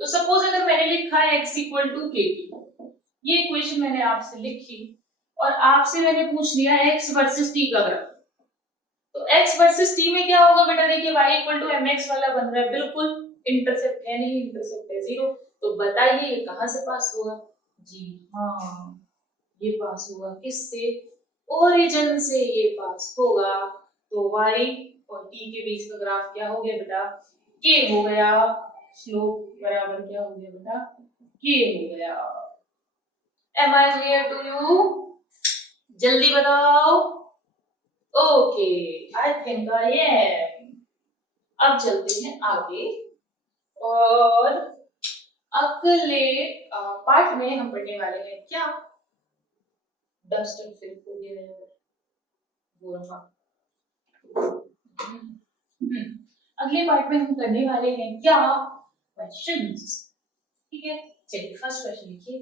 तो सपोज अगर मैंने लिखा है x equal to k t, ये इक्वेशन मैंने आपसे लिखी और आपसे मैंने पूछ लिया x वर्सेस t का ग्राफ, तो x वर्सेस t में क्या होगा बेटा, देखिए y इक्वल टू mx वाला बन रहा है, बिल्कुल इंटरसेप्ट है नहीं, इंटरसेप्ट है 0, तो बताइए ये कहां से पास होगा? जी हाँ, ये पास होगा किससे, ओरिजिन से ये पास होगा। तो y और t के बीच का ग्राफ क्या हो गया बेटा, k हो गया, स्लोप बराबर क्या हो गया बेटा, k हो गया। Am I clear to you? जल्दी बताओ। Okay, I think I am. अब चलते हैं आगे, और अगले पार्ट में हम पढ़ने वाले हैं क्या, डस्ट एंड फिल्म हो गया वो रखा। अगले पार्ट में हम करने वाले हैं क्या, क्वेश्चंस। ठीक है, चलिए फर्स्ट क्वेश्चन लिखिए,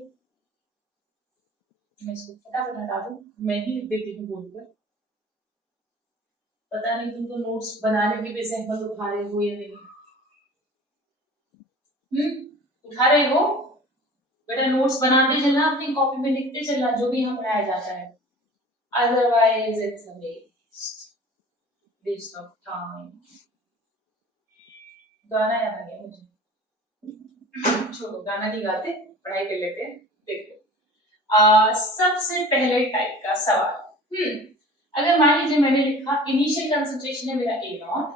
मैं इसको फटाफट हटा दूं, मैं ही लिख देती हूँ बोर्ड पर, पता नहीं तुम तो नोट्स बनाने की भी जहमत उठा रहे हो या नहीं। उठा रहे हो बेटा, नोट्स बनाते चलना, अपनी कॉपी में लिखते चलना जो भी यहाँ पढ़ाया जाता है, otherwise it's a waste of time. गाना याद आ गया मुझे, छोड़ो गाना नहीं गाते, पढ़ाई कर लेते हैं। देखो सबसे पहले टाइप का सवाल, अगर मान लीजिए मैंने लिखा इनिशियल कंसंट्रेशन है मेरा A नॉट,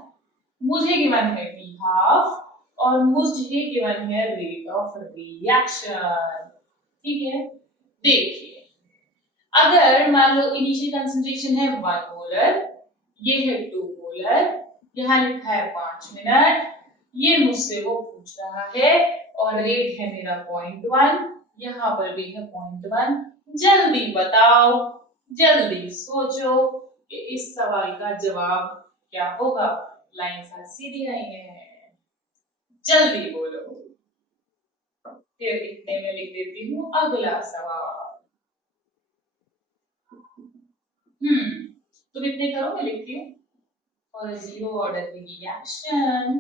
मुझे गिवन है T हाफ, और मुझे गिवन है रेट ऑफ रिएक्शन। ठीक है, देखिए अगर मान लो इनिशियल कंसंट्रेशन है 1 मोलर, ये है 2 मोलर, यहाँ लिखा है 5 मिनट, ये मुझसे वो पूछ रहा है, और रेट है मेरा 0.1, यहाँ पर भी है 0.1। जल्दी बताओ, जल्दी सोचो कि इस सवाल का जवाब क्या होगा। लाइन सीधी आई है, जल्दी बोलो, फिर लिखने में लिख देती हूँ अगला सवाल। तुम इतने करो, मैं लिखती हूँ। For a zero order reaction,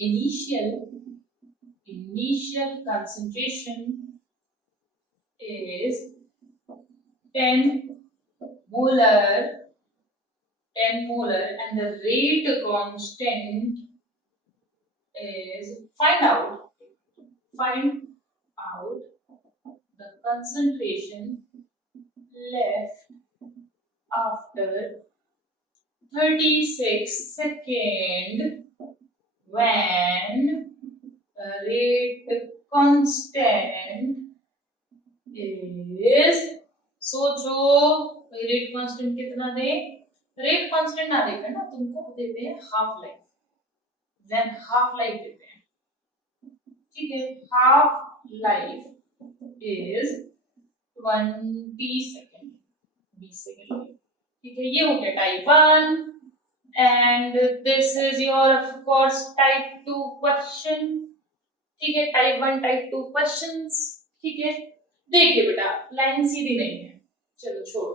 initial concentration is 10 molar, and the rate constant is find out the concentration left after 36 seconds when rate constant is, सोचो रेट कांस्टेंट कितना दे, रेट कांस्टेंट ना देकर ना तुमको देते हैं half life, than half life देते हैं, ठीक है, half life is 20 second, 20 second, ठीक है, ये हो गया type 1 and this is your of course type 2 question, ठीक है, टाइप 1 टाइप 2 क्वेश्चंस, ठीक है। देखिए बेटा लाइन सीधी नहीं है, चलो छोड़ो,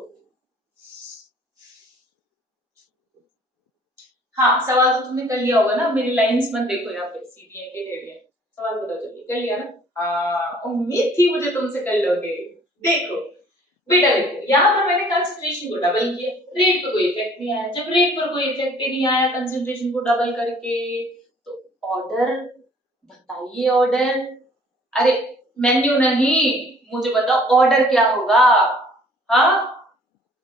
हाँ सवाल तो तुमने कर लिया होगा ना, मेरी लाइंस मत देखो यहाँ पे सीधी है कि टेढ़ी है, सवाल बताओ चलिए, कर लिया ना, हाँ उम्मीद थी मुझे तुमसे कर लोगे। देखो बेटा देखो यहाँ पर मैंने कंसंट्रेशन को डबल किया, रेट पर कोई इफेक्ट नहीं आया, जब रेट पर कोई इफेक्ट ही नहीं आया कंसंट्रेशन को डबल करके, तो ऑर्डर बताइए, ऑर्डर, अरे मेन्यू नहीं, मुझे बताओ ऑर्डर क्या होगा, हाँ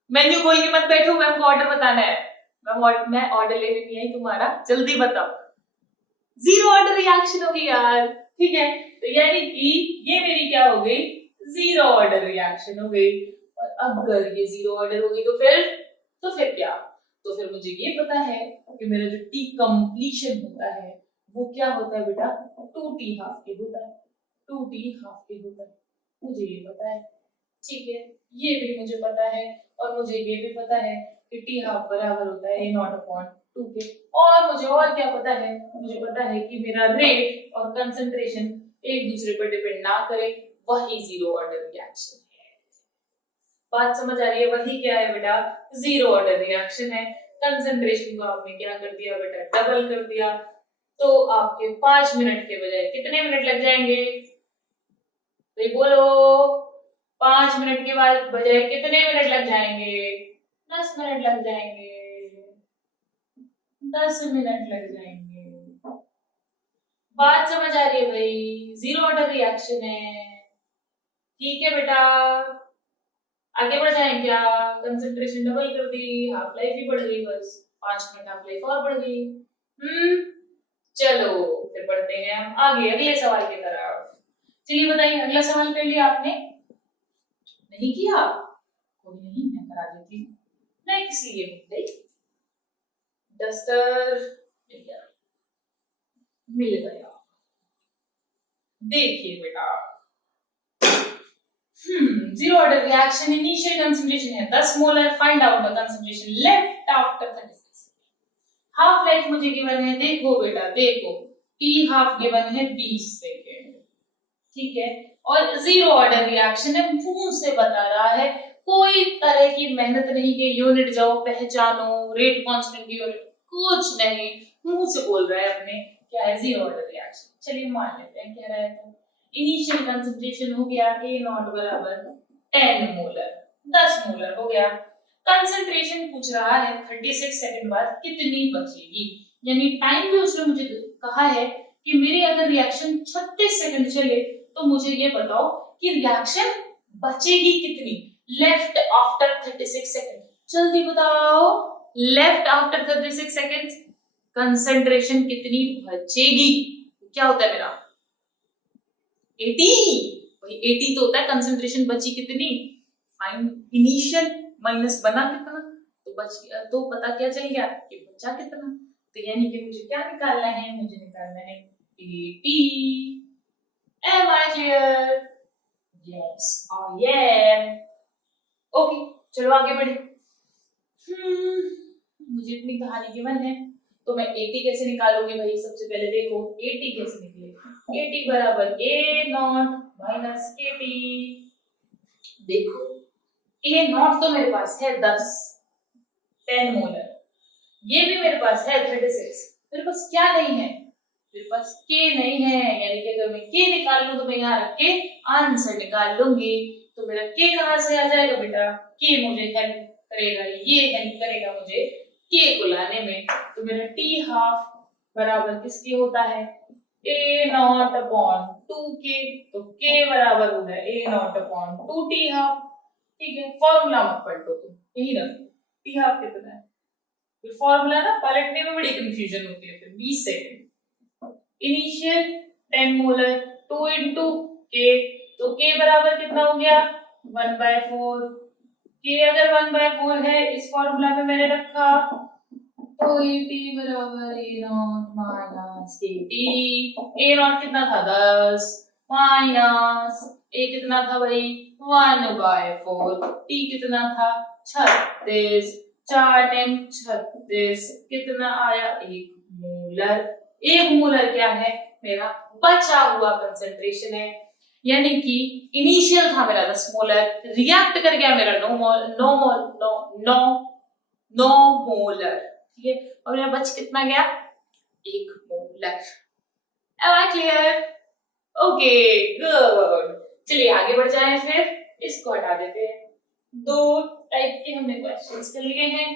मेन्यू खोल के मत बैठो, मैम को ऑर्डर बताना है, मैं ऑर्डर लेने नहीं आई तुम्हारा, जल्दी बताओ, जीरो ऑर्डर रिएक्शन होगी यार, ठीक है, तो यानी कि ये मेरी क्या हो गई, जीरो ऑर्डर रिएक्शन हो गई, और अगर ये जीरो ऑर्डर होगी तो फिर क्या, तो फिर मुझे ये पता है कि मेरा जो टी कंप्लीशन होता है वो क्या होता है बेटा, 2t हाफ के होता है, 2t हाफ के होता है, मुझे ये पता है, ठीक है, ये भी मुझे पता है, और मुझे ये भी पता है कि टी हाफ बराबर होता है a नॉट अपॉन 2 के, और मुझे और क्या पता है, मुझे पता है कि मेरा रेट और कंसंट्रेशन एक दूसरे पर डिपेंड ना करे, वही जीरो ऑर्डर रिएक्शन है, बात समझ आ रही है, वही क्या है बेटा, जीरो ऑर्डर रिएक्शन है, कंसंट्रेशन को आपने क्या कर दिया बेटा, डबल कर दिया, तो आपके 5 मिनट के बजाय कितने मिनट लग जाएंगे, तो बोलो 5 मिनट के बाद बजाय कितने मिनट लग जाएंगे, 10 मिनट लग जाएंगे, 10 मिनट लग जाएंगे, बात समझ आ रही है भाई, जीरो ऑर्डर रिएक्शन है, ठीक है बेटा, आगे बढ़ जाए क्या, कंसंट्रेशन डबल कर दी, हाफ लाइफ भी बढ़ गई, बस 5 मिनट हाफ लाइफ और बढ़ गई, चलो फिर बढ़ते हैं हम आगे अगले सवाल की तरफ, चलिए बताइए अगला सवाल कर लिया आपने, नहीं किया, कोई नहीं, मैं करा देती हूँ, नेक्स्ट लिए गई डस्टर मिल गया, देखिए बेटा, zero order reaction, initial concentration है 10 molar, find out the concentration left after 36, half life मुझे गिवन है, देखो बेटा देखो, टी हाफ गिवन है 20 सेकेंड, ठीक है, और जीरो ऑर्डर रिएक्शन है, मुंह से बता रहा है, कोई तरह की मेहनत नहीं कि यूनिट जाओ पहचानो, रेट कांस्टेंट की यूनिट, कुछ नहीं, मुंह से बोल रहा है अपने, क्या है, जीरो ऑर्डर रिएक्शन, चलिए मान लेते हैं कह रहा है, तो इनिशियल कंसंट्रेशन हो गया A नॉट बराबर 10 मोलर, 10 मोलर हो गया, कंसंट्रेशन पूछ रहा है 36 सेकंड बाद कितनी बचेगी, यानी टाइम भी उसने मुझे कहा है कि मेरे अगर रिएक्शन 36 सेकंड चले तो मुझे ये बताओ कि रिएक्शन बचेगी कितनी, लेफ्ट आफ्टर 36 सेकंड, जल्दी बताओ, लेफ्ट आफ्टर 36 सेकंड कंसंट्रेशन कितनी बचेगी, क्या होता है मेरा 80, वही 80 तो होता है, कंसंट्रेशन बची कितनी, फाइंड इनिशियल माइनस बना कितना, तो बच गया, तो पता क्या चल गया कि बचा कितना, तो यानी कि मुझे क्या निकालना है, मुझे निकालना है 80, am I clear, yes oh yeah, okay चलो आगे बढ़े, मुझे इतनी कहानी की मन है, तो मैं 80 कैसे निकालूंगी भाई, सबसे पहले देखो 80 कैसे निकले, 80 बराबर A नॉट माइनस KT, देखो A नॉट तो मेरे पास है 10 मोलर, ये भी मेरे पास है 36, मेरे पास क्या नहीं है, मेरे पास K नहीं है, यानी कि अगर मैं K निकाल लूं तो मैं यहाँ रख के आंसर निकाल लूंगी, तो मेरा K कहां से आ जाएगा बेटा, K मुझे हेल्प करेगा, ये हेल्प करेगा मुझे K को लाने में, तो मेरा T हाफ बराबर किसके होता है, A नॉट अपॉन 2K, तो K बराबर होगा A not upon 2T half, ठीक है, फॉर्मूला मत पलटो तुम, यही रखो। टी हाफ कितना है, फिर फॉर्मूला ना पलटने में बड़ी कंफ्यूजन होती है, फिर 20 सेकंड। इनिशियल 10 मोलर 2 इंटू के, तो के बराबर कितना हो गया 1/4। के अगर 1/4 है, इस फॉर्मूला में मैंने रखा, तो टी बराबर ए नॉट माइनस के टी। ए नॉट कितना था 10 माइनस ए कितना था भाई 1/4। टी कितना था 36, 4 टाइम 36 कितना आया 1 मोलर। 1 मोलर क्या है, मेरा बचा हुआ कंसंट्रेशन है, यानी कि इनिशियल था मेरा 10 मोलर, रिएक्ट कर गया मेरा 9 मोलर, ठीक है, और मेरा बच कितना गया 1 molar. Am I clear? Okay good. चलिए आगे बढ़ जाएं, फिर इसको हटा देते हैं। 2 टाइप के हमने क्वेश्चंस कर लिए हैं।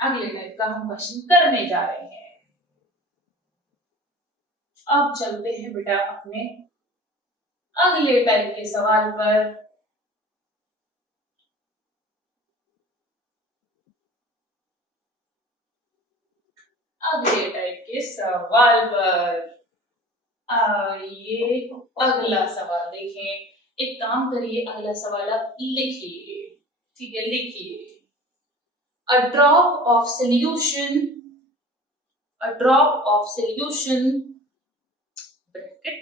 अगले टाइप का हम क्वेश्चन करने जा रहे हैं। अब चलते हैं बेटा अपने अगले टाइप के सवाल पर। अगले टाइप के सवाल पर ये अगला सवाल देखें। एक काम करिए, अगला सवाल आप लिखिए, ठीक है, लिखिए। A drop of solution bracket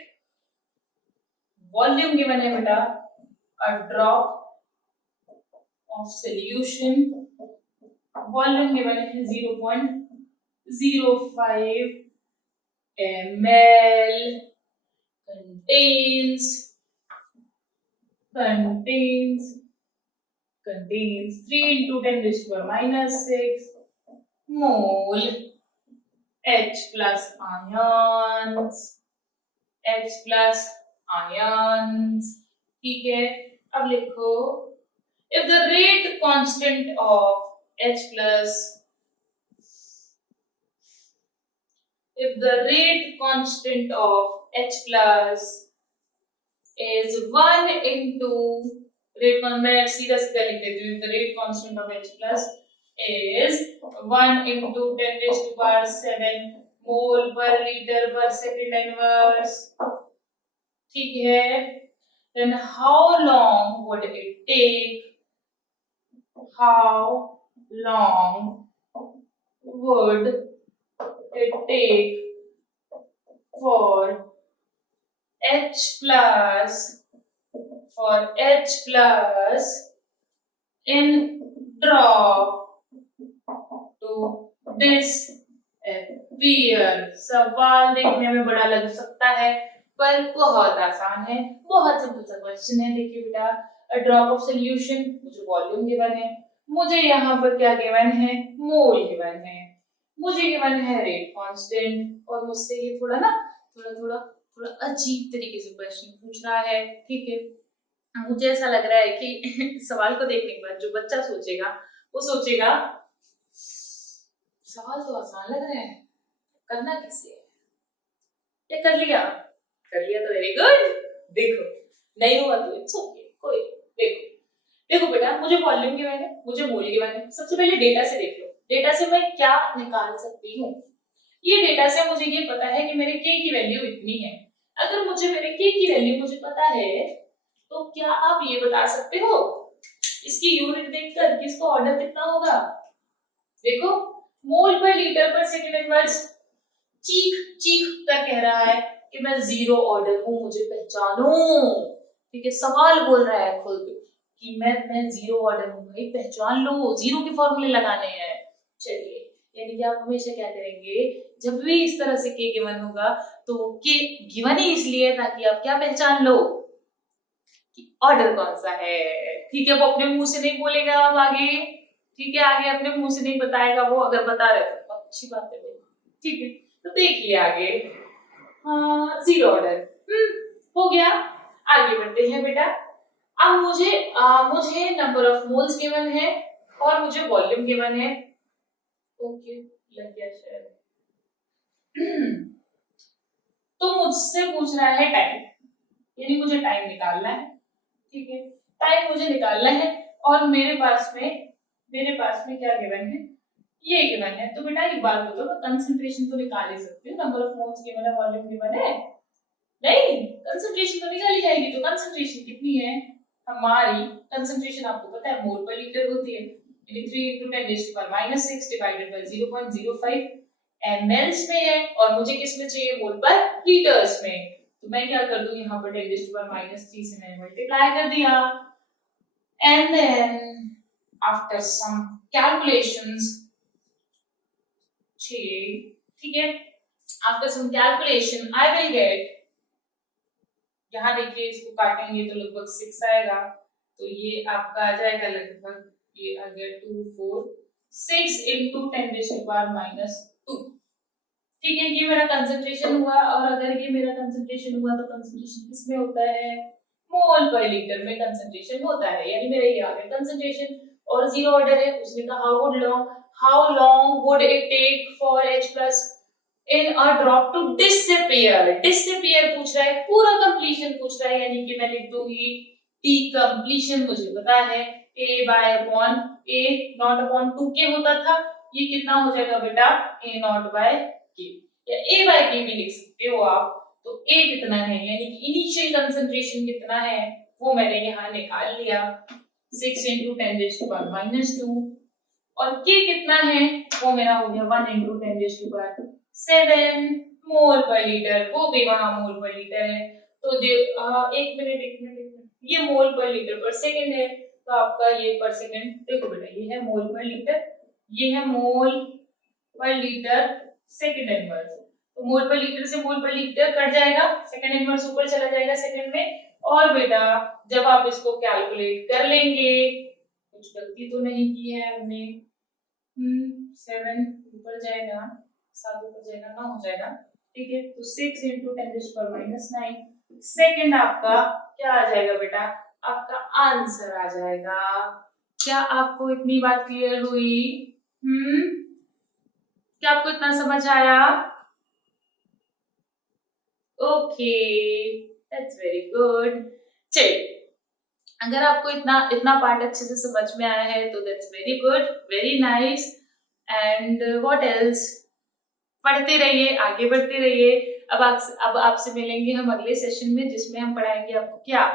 volume given है बेटा, a drop of solution volume given है 0.05 ml contains 3 into 10⁻⁻6 mole H plus ions, ठीक है। अब लिखो, if the rate constant of H plus is 1 into मैं सीधा सीधा लिख देती हूँ, the rate constant of H plus is 1 into 10⁻7 मोल पर लीटर पर सेकंड इनवर्स, ठीक है। then how long would it take for H plus in drop to disappear। सवाल देखने में बड़ा लग सकता है, पर बहुत आसान है, बहुत सिंपल सा क्वेश्चन है। देखिए बेटा, अ ड्रॉप ऑफ सॉल्यूशन, मुझे वॉल्यूम गिवन है, मुझे यहाँ पर क्या गिवन है, मोल गिवन है, मुझे गिवन है रेट कांस्टेंट, और मुझसे ये थोड़ा अजीब तरीके से क्वेश्चन पूछ रहा है, ठीक है। मुझे ऐसा लग रहा है कि सवाल को देखने के बाद जो बच्चा सोचेगा, वो सोचेगा सवाल तो आसान लग रहा है, करना कैसे है, ये कर लिया तो वेरी गुड। देखो नहीं हुआ तो इट्स ओके, कोई देखो बेटा, मुझे वॉल्यूम गिवन है, मुझे मोल गिवन है। सबसे पहले डेटा से देख लो, डेटा से मैं क्या निकाल सकती हूँ। ये डेटा से मुझे ये पता है कि मेरे के की वैल्यू इतनी है। अगर मुझे मेरे के की वैल्यू मुझे पता है, तो क्या आप ये बता सकते हो इसकी यूनिट देखकर कि इसका ऑर्डर कितना होगा। देखो, मोल पर लीटर पर सेकंड इनवर्स चीख कर कह रहा है कि मैं 0 ऑर्डर हूं, मुझे पहचानो, ठीक है। सवाल बोल रहा है खुद कि मैं 0 ऑर्डर हूं, भाई पहचान लो, 0 के फॉर्मूले लगाने हैं। चलिए, यानी कि आप हमेशा क्या करेंगे, जब भी इस तरह से के गिवन होगा, तो के गिवन ही इसलिए ताकि आप क्या पहचान लो कि ऑर्डर कौन सा है, ठीक है। वो अपने मुंह से नहीं बोलेगा अब आगे, ठीक है, आगे अपने मुंह से नहीं बताएगा वो, अगर बता रहे तो अच्छी बात है, ठीक है। तो देखिए आगे, 0 ऑर्डर हो गया। आगे बढ़ते हैं बेटा। अब मुझे नंबर ऑफ मोल्स गिवन है और मुझे वॉल्यूम गिवन है, ओके, लग गया शायद। तो मुझसे पूछ रहा है टाइम, यानी मुझे टाइम निकालना है, ठीक है। टाइम मुझे निकालना है और मेरे पास में क्या गिवन है, ये गिवन है। तो बेटा एक बात बताओ, मैं कंसंट्रेशन तो निकाल ही सकती हूँ, नंबर ऑफ मोल्स गिवन है, वॉल्यूम गिवन है, नहीं कंसंट्रेशन तो निकाली जाएगी। तो कंसंट्रेशन कितनी है हमारी, कंसंट्रेशन आपको पता है मोल पर लीटर होती है, यानी 3 × 10⁻⁶ डिवाइडेड बाय 0.05 mLs में है, और मुझे किस में चाहिए, मोल पर लीटर्स में। तो मैं क्या कर दूं, यहाँ पर 10⁻³ से मैंने मल्टीप्लाई कर दिया, and then after some calculations, ठीक है, after some calculation I will get, यहाँ देखिए इसको काटेंगे तो लगभग 6 आएगा, तो ये आपका आ जाएगा लगभग, ये आ गया 2 4 6 × 10⁻²। ठीक है, ये मेरा कंसंट्रेशन हुआ, और अगर ये मेरा कंसंट्रेशन हुआ तो कंसंट्रेशन किसमें होता है, मोल पर लीटर में कंसंट्रेशन होता है, यानी मेरा ये आ गया कंसंट्रेशन। और जीरो ऑर्डर है, उसने कहा how long would it take for H plus in a drop to disappear, disappear पूछ रहा है, पूरा कंप्लीशन पूछ रहा है, यानी कि मैं लिख दूंगी टी कंप्लीशन, मुझे पता है A by upon A not upon 2K होता था, ये कितना हो जाएगा बेटा A नॉट बाय K, या A बाय K भी लिख सकते हो आप। तो A कितना है, यानी कि इनिशियल कंसंट्रेशन कितना है वो मैंने यहाँ निकाल लिया, 6 × 10⁻², और K कितना है वो मेरा हो गया 1 × 10⁻7 मोल पर लीटर, वो भी वहां मोल पर लीटर है। तो एक मिनट, ये मोल पर लीटर पर सेकंड है, तो आपका ये पर सेकंड, देखो बेटा ये है मोल पर लीटर, ये है मोल पर लीटर सेकंड इनवर्स, तो मोल पर लीटर से मोल पर लीटर कट जाएगा, सेकंड इनवर्स ऊपर चला जाएगा सेकंड में, और बेटा जब आप इसको कैलकुलेट कर लेंगे, कुछ गलती तो नहीं की है हमने, 7 ऊपर जाएगा, 7 ऊपर जाएगा, 9 हो जाएगा, ठीक है। तो 6 × 10⁻⁹ सेकंड आपका क्या आ जाएगा बेटा, आपका आंसर आ जाएगा। क्या आपको इतनी बात क्लियर हुई? क्या आपको इतना समझ आया? Okay, that's very good. चलिए, अगर आपको इतना पार्ट अच्छे से समझ में आया है तो that's very good, very nice. And what else, पढ़ते रहिए, आगे बढ़ते रहिए। अब आपसे मिलेंगे हम अगले सेशन में, जिसमें हम पढ़ाएंगे आपको क्या,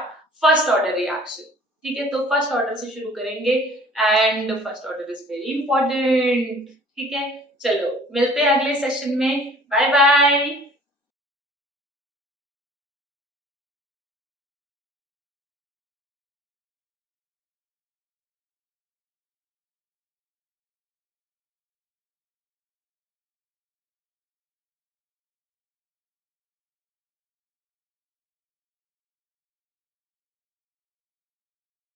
फर्स्ट ऑर्डर रिएक्शन, ठीक है। तो फर्स्ट ऑर्डर से शुरू करेंगे, and first order is very important, ठीक है। चलो मिलते हैं अगले सेशन में, बाय बाय।